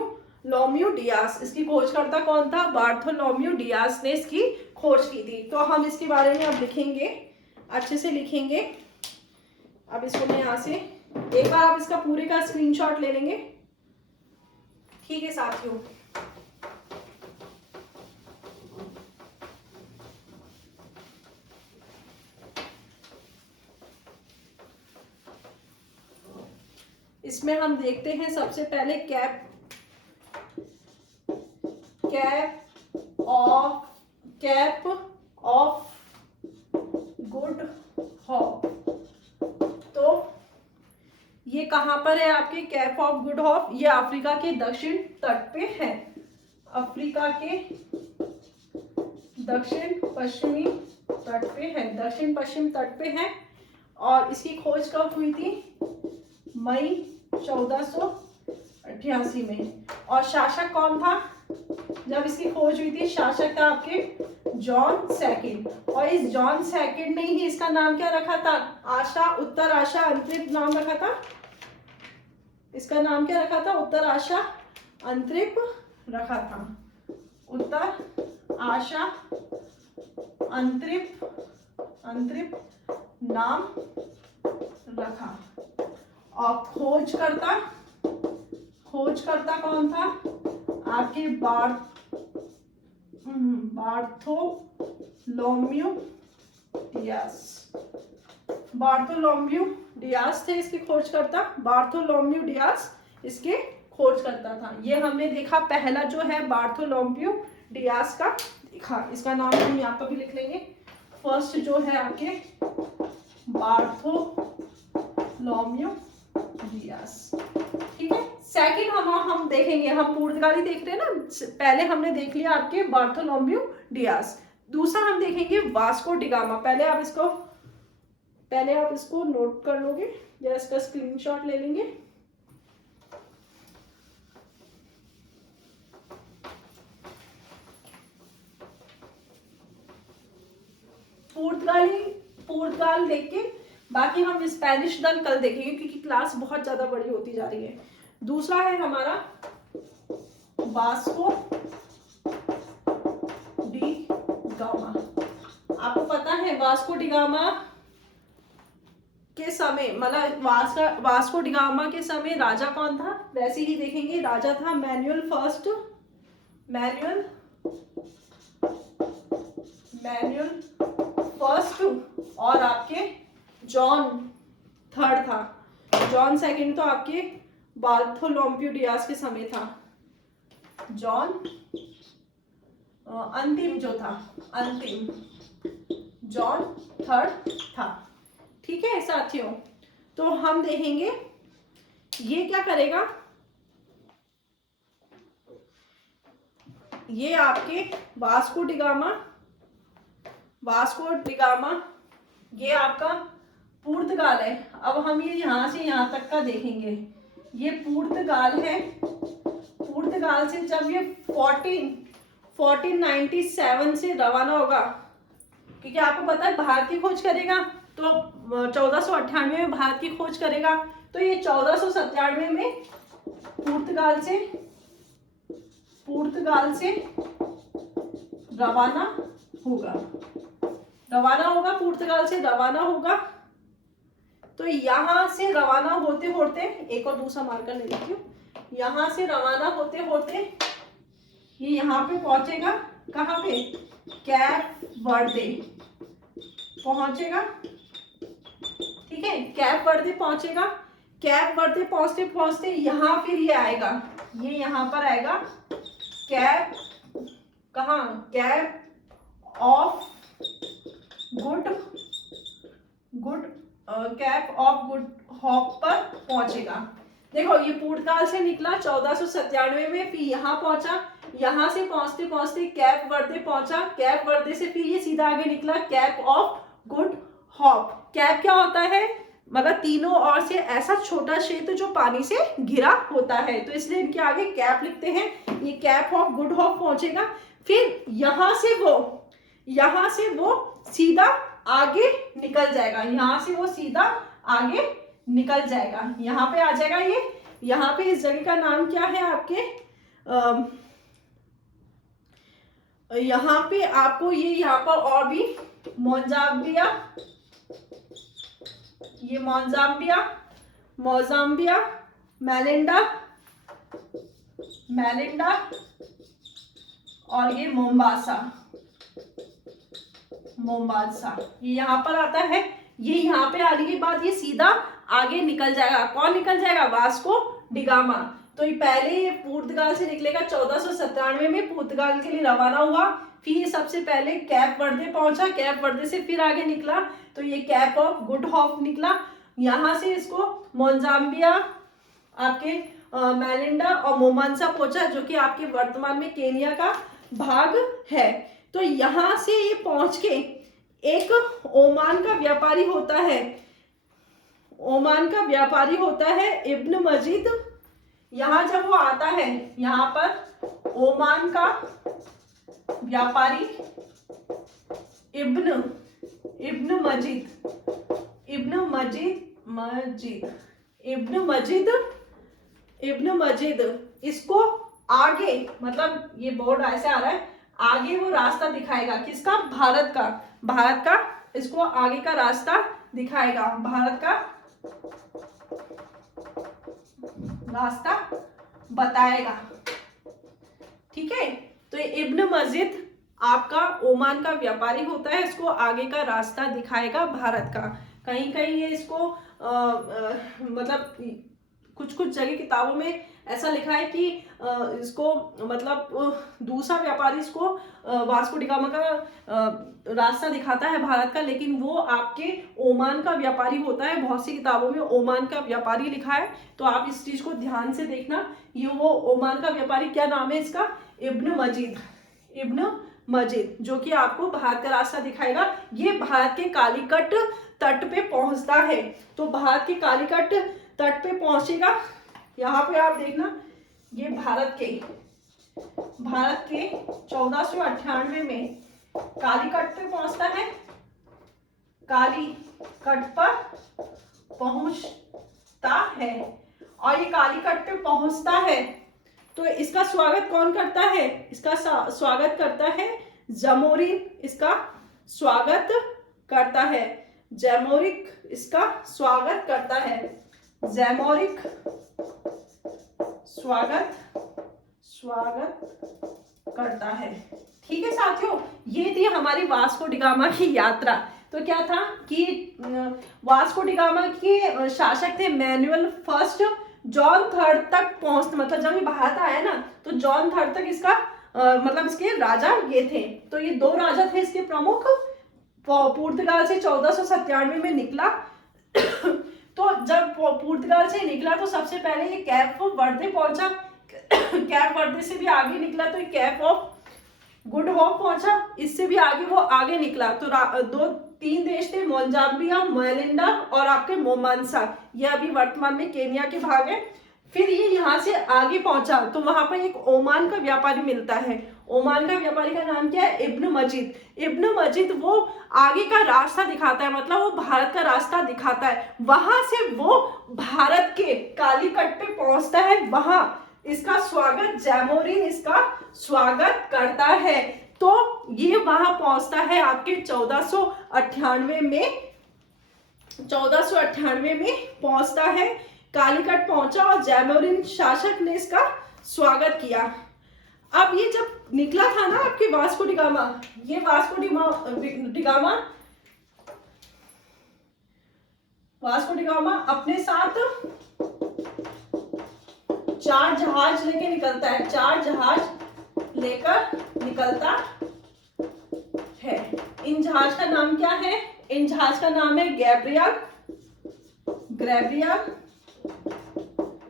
डियास। इसकी खोजकर्ता कौन था, बार्थोलोम्यू डियास ने इसकी खोज की थी। तो हम इसके बारे में अब लिखेंगे, अच्छे से लिखेंगे। अब इसको मैं यहाँ से एक बार आप इसका पूरे का स्क्रीनशॉट ले लेंगे। ठीक है साथियों, इसमें हम देखते हैं सबसे पहले कैप ऑफ गुड होप। तो ये कहां पर है आपके कैप ऑफ गुड होप, ये अफ्रीका के दक्षिण तट पे है। अफ्रीका के दक्षिण पश्चिमी तट पे है, दक्षिण पश्चिम तट पे है। और इसकी खोज कब हुई थी, मई 1488 में। और शासक कौन था जब इसकी खोज हुई थी, शासक था आपके जॉन सेकंड। और इस जॉन सेकंड ने ही इसका नाम क्या रखा था, आशा, उत्तर आशा अंतरिप नाम रखा था। इसका नाम क्या रखा था, उत्तर आशा अंतरिप रखा था। उत्तर आशा अंतरिप नाम रखा। और खोजकर्ता कौन था, आपके बार्थोलोम्यू डियास थे इसके खोजकर्ता। बार्थोलोम्यू डियास इसके खोजकर्ता था। ये हमने देखा पहला जो है बार्थोलोम्यू डियास का देखा। इसका नाम हम यहाँ पर भी लिख लेंगे। फर्स्ट जो है आपके बार्थोलोम्यू डियास। ठीक है, सेकंड हम देखेंगे, हम पुर्तगाली देख रहे हैं ना, पहले हमने देख लिया आपके बार्थोलोम्यू डियास। दूसरा हम देखेंगे वास्को डी गामा। पहले आप इसको नोट कर लोगे या इसका स्क्रीनशॉट ले लेंगे। पुर्तगाल देख के बाकी हम स्पेनिश दल कल देखेंगे क्योंकि क्लास बहुत ज्यादा बड़ी होती जा रही है। दूसरा है हमारा वास्को डी गामा। आपको पता है वास्को डी गामा के समय, मतलब वास्को डी गामा के समय राजा कौन था? वैसे ही देखेंगे, राजा था मैनुअल फर्स्ट, और आपके जॉन थर्ड था। जॉन सेकंड तो आपके बार्थोलोम्यू डियास के समय था। जॉन अंतिम जो था, अंतिम जॉन थर्ड था। ठीक है साथियों, तो हम देखेंगे ये क्या करेगा, ये आपके वास्को डी गामा, ये आपका पुर्तगाल है। अब हम ये यहां से यहां तक का देखेंगे, ये पुर्तगाल है। पुर्तगाल से जब ये 1497 से रवाना होगा, क्योंकि आपको पता है भारत की खोज करेगा तो 1498 में भारत की खोज करेगा, तो ये 1497 में पुर्तगाल से रवाना होगा, पुर्तगाल से रवाना होगा। तो यहां से रवाना होते होते, एक और दूसरा मार्कर ले लेती हूँ, यहां से रवाना होते होते ये यहाँ पे पहुंचेगा, कहाँ पे? कैप वर्दे पहुंचेगा। ठीक है, कैप वर्दे पहुंचेगा। कैप वर्दे पहुंचते पहुंचते यहाँ फिर ये आएगा, ये यहाँ पर आएगा कैप, कहाँ? कैप ऑफ गुड हॉप पर पहुंचेगा। देखो ये पुर्तगाल से निकला 1497 में, फिर यहाँ पहुंचा, यहाँ से पहुंचते पहुंचते कैप वर्दे पहुंचा, कैप वर्दे से फिर ये सीधा आगे निकला cap of good hop. Cap क्या होता है? मतलब तीनों ओर से ऐसा छोटा क्षेत्र जो पानी से घिरा होता है, तो इसलिए इनके आगे कैप लिखते हैं। ये कैप ऑफ गुड हॉप पहुंचेगा, फिर यहाँ से वो सीधा आगे निकल जाएगा, यहाँ से वो सीधा आगे निकल जाएगा, यहाँ पे आ जाएगा। ये यहाँ पे इस जगह का नाम क्या है आपके? यहाँ पे आपको ये यहाँ पर और भी मोजाम्बिया, ये मोजाम्बिया, मेलिंडा और ये मोम्बासा, ये यहाँ पर आता है। ये यहाँ पे आने के बाद ये सीधा आगे निकल जाएगा। कौन निकल जाएगा? Vasco D gamma. तो ये पहले ये पुर्तगाल से निकलेगा 1497 में, पुर्तगाल के लिए रवाना हुआ, फिर ये सबसे पहले कैप वर्दे पहुंचा, कैप वर्दे से फिर आगे निकला तो ये कैप ऑफ गुड हॉप निकला। यहाँ से इसको मोजाम्बिया, आपके मेलिंडा और मोमांसा पहुंचा, जो कि आपके वर्तमान में केनिया का भाग है। तो यहाँ से ये पहुंच के एक ओमान का व्यापारी होता है, इब्न मजीद। यहाँ जब वो आता है, यहाँ पर ओमान का व्यापारी इब्न मजीद इसको आगे, मतलब ये बोर्ड ऐसे आ रहा है, आगे वो रास्ता दिखाएगा। किसका? भारत का इसको आगे का रास्ता दिखाएगा, भारत का रास्ता बताएगा। ठीक है, तो ये इब्न मजीद आपका ओमान का व्यापारी होता है, इसको आगे का रास्ता दिखाएगा भारत का। कहीं कहीं ये इसको मतलब कुछ जगह किताबों में ऐसा लिखा है कि इसको मतलब दूसरा व्यापारी इसको वास्को डी गामा का रास्ता दिखाता है भारत का, लेकिन वो आपके ओमान का व्यापारी होता है। बहुत सी किताबों में ओमान का व्यापारी लिखा है, तो आप इस चीज को ध्यान से देखना। ये वो ओमान का व्यापारी, क्या नाम है इसका? इब्न मजीद, जो कि आपको भारत का रास्ता दिखाएगा। ये भारत के कालीकट तट पे पहुंचता है, तो भारत के कालीकट तट पे पहुंचेगा। यहाँ पे आप देखना, ये भारत के 1498 में कालीकट पे पहुंचता है, कालीकट पर पहुंचता है। और ये कालीकट पे पहुंचता है तो इसका स्वागत कौन करता है? इसका स्वागत करता है जमोरिन, इसका स्वागत करता है। जैमोरिक इसका स्वागत करता है। जैमोरिक स्वागत करता है। ठीक है साथियों, ये थी हमारी वास्को डी गामा की यात्रा। तो क्या था कि वास्को डी गामा के शासक थे मैनुअल फर्स्ट। जॉन थर्ड तक पहुंचते, मतलब जब ये भारत आया ना तो जॉन थर्ड तक इसका मतलब इसके राजा ये थे। तो ये 2 राजा थे इसके प्रमुख। पुर्तगाल से 1497 में निकला। तो जब पुर्तगाल से निकला तो सबसे पहले ये कैप वर्दे पहुंचा। कैप वर्दे से भी आगे निकला तो कैप ऑफ गुड होप पहुंचा। इससे भी आगे वो आगे निकला तो 2-3 देश थे, मोजाम्बिया, मेलिंडा और आपके मोमांसा। ये अभी वर्तमान में केनिया के भाग है। फिर ये यहाँ से आगे पहुंचा तो वहां पर एक ओमान का व्यापारी मिलता है। ओमान का व्यापारी का नाम क्या है? इब्न मजीद। इब्न मजीद वो आगे का रास्ता दिखाता है, मतलब वो भारत का रास्ता दिखाता है। वहां से वो भारत के कालीकट पे पहुंचता है। वहां इसका स्वागत जैमोरिन इसका स्वागत करता है। तो ये वहां पहुंचता है आपके 1498 में पहुंचता है। कालीकट पहुंचा और जैमोरिन शासक ने इसका स्वागत किया। अब ये जब निकला था ना आपके वास्को डी गामा, ये वास्को डी गामा अपने साथ 4 जहाज लेके निकलता है। 4 जहाज लेकर निकलता है। इन जहाज का नाम क्या है? इन जहाज का नाम है गैब्रियल।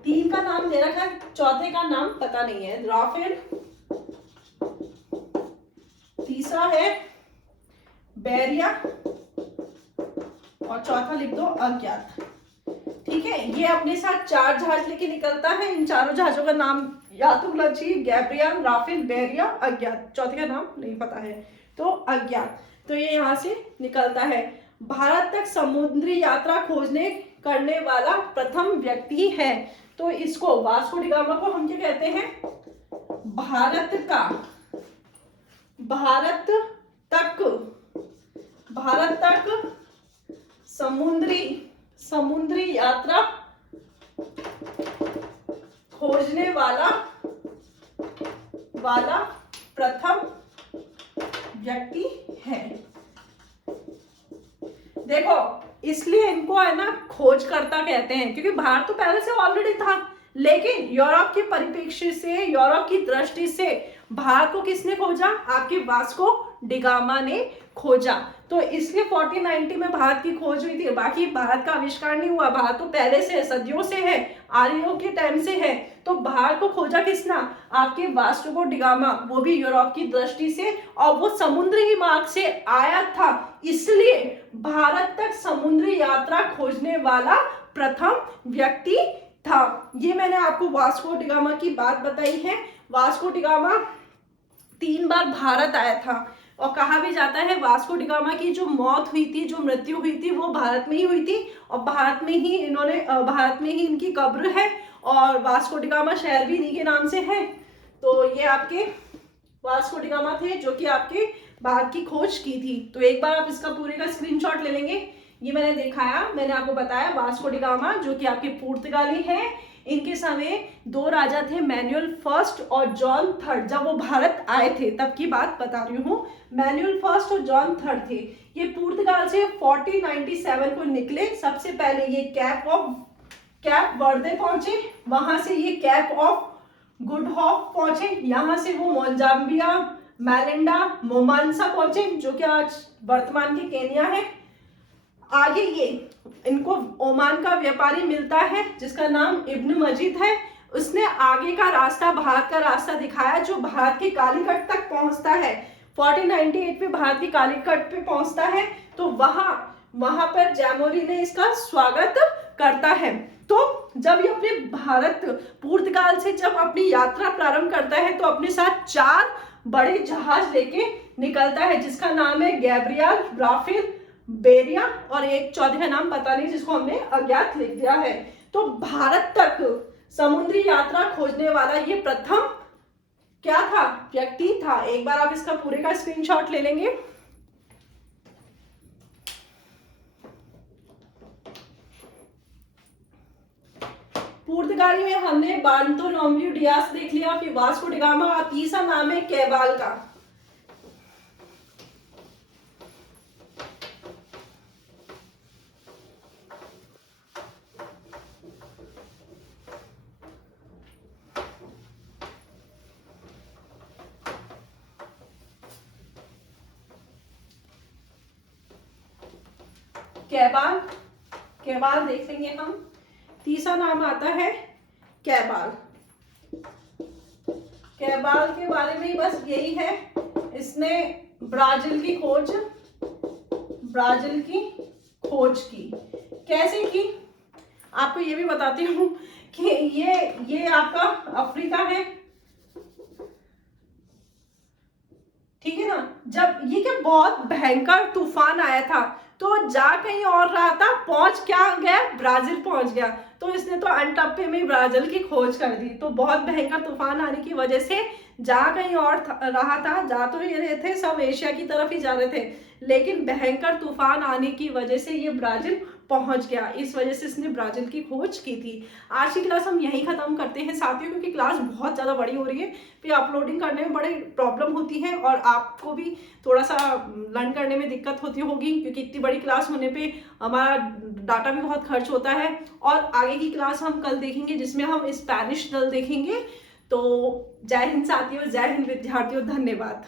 3 का नाम दे रखा है, चौथे का नाम पता नहीं है। राफेल, तीसरा है बेरिया और चौथा लिख दो अज्ञात। ठीक है, ये अपने साथ 4 जहाज लेके निकलता है। इन चारों जहाजों का नाम या तो गैब्रियल, राफेल, बेरिया, अज्ञात। चौथे का नाम नहीं पता है तो अज्ञात। तो ये यहाँ से निकलता है। भारत तक समुद्री यात्रा खोजने करने वाला प्रथम व्यक्ति है। तो इसको वास्को डी गामा को हम क्या कहते हैं? भारत तक समुद्री यात्रा खोजने वाला प्रथम व्यक्ति है। देखो, इसलिए इनको है ना खोजकर्ता कहते हैं, क्योंकि भारत तो पहले से ऑलरेडी था, लेकिन यूरोप के परिप्रेक्ष्य से, यूरोप की दृष्टि से भारत को किसने खोजा? आपके वास्को डी गामा ने खोजा। तो इसलिए 1490 में भारत की खोज हुई थी। बाकी भारत का आविष्कार नहीं हुआ, भारत तो पहले से, सदियों से है, आर्यों के टाइम से है। तो भारत को खोजा किसना? आपके वास्को डी गामा, वो भी यूरोप की दृष्टि से, और वो समुद्री मार्ग से आया था। इसलिए भारत तक समुद्री यात्रा खोजने वाला प्रथम व्यक्ति था। ये मैंने आपको वास्को डी गामा की बात बताई है। वास्को डी गामा 3 बार भारत आया था और कहा भी जाता है वास्को डी गामा की जो मौत हुई थी, जो मृत्यु हुई थी, वो भारत में ही हुई थी और भारत में ही इनकी कब्र है और वास्को डी गामा शहर भी इन्हीं के नाम से है। तो ये आपके वास्को डी गामा थे जो कि आपके भारत की खोज की थी। तो एक बार आप इसका पूरे का स्क्रीनशॉट ले लेंगे। ये मैंने आपको बताया वास्को डी गामा जो कि आपके पुर्तगाली है। इनके समय 2 राजा थे, मैनुअल फर्स्ट और जॉन थर्ड। जब वो भारत आए थे तब की बात बता रही हूँ। मैनुअल फर्स्ट और जॉन थर्ड थे। ये पुर्तगाल से 1497 को निकले। सबसे पहले ये कैप वर्दे पहुंचे, वहां से ये कैप ऑफ गुड होप पहुंचे, यहाँ से वो मोजाम्बिया, मेलिंडा, मोमांसा पहुंचे जो कि आज वर्तमान के केनिया है। आगे ये इनको ओमान का व्यापारी मिलता है जिसका नाम इब्न मजीद है। उसने आगे का रास्ता, भारत का रास्ता दिखाया जो भारत के कालीकट तक पहुंचता है। 1498 में भारत की कालीकट पे पहुंचता है। तो वहां पर जैमोरी ने इसका स्वागत करता है। तो जब ये अपने पुर्तगाल से जब अपनी यात्रा प्रारंभ करता है तो अपने साथ 4 बड़े जहाज लेके निकलता है जिसका नाम है गैब्रियल, राफेल, बेरिया और एक चौथे का नाम पता नहीं जिसको हमने अज्ञात लिख दिया है। तो भारत तक समुद्री यात्रा खोजने वाला ये प्रथम क्या था, व्यक्ति था। एक बार आप इसका पूरे का स्क्रीनशॉट ले लेंगे। पुर्तगाली में हमने बार्टोलोम्यू डियास देख लिया, फिर वास्को डी गामा, और तीसरा नाम है कैबाल का। कैबाल, कैबाल देख लेंगे हम। तीसरा नाम आता है कैबाल। कैबाल के बारे में बस यही है, इसने ब्राजील की खोज की। कैसे की आपको ये भी बताती हूँ कि ये आपका अफ्रीका है, ठीक है ना। जब ये क्या बहुत भयंकर तूफान आया था, तो जा कहीं और रहा था, पहुंच क्या गया, ब्राजील पहुंच गया। तो इसने तो अनटप्पे में ब्राजील की खोज कर दी। तो बहुत भयंकर तूफान आने की वजह से जा कहीं और रहा था, जा तो ये रहे थे, सब एशिया की तरफ ही जा रहे थे, लेकिन भयंकर तूफान आने की वजह से ये ब्राजील पहुंच गया। इस वजह से इसने ब्राजील की खोज की थी। आज की क्लास हम यहीं खत्म करते हैं साथियों, क्योंकि क्लास बहुत ज़्यादा बड़ी हो रही है, फिर अपलोडिंग करने में बड़े प्रॉब्लम होती है और आपको भी थोड़ा सा लर्न करने में दिक्कत होती होगी, क्योंकि इतनी बड़ी क्लास होने पे हमारा डाटा भी बहुत खर्च होता है। और आगे की क्लास हम कल देखेंगे, जिसमें हम स्पेनिश दल देखेंगे। तो जय हिंद साथियों, जय हिंद विद्यार्थियों, धन्यवाद।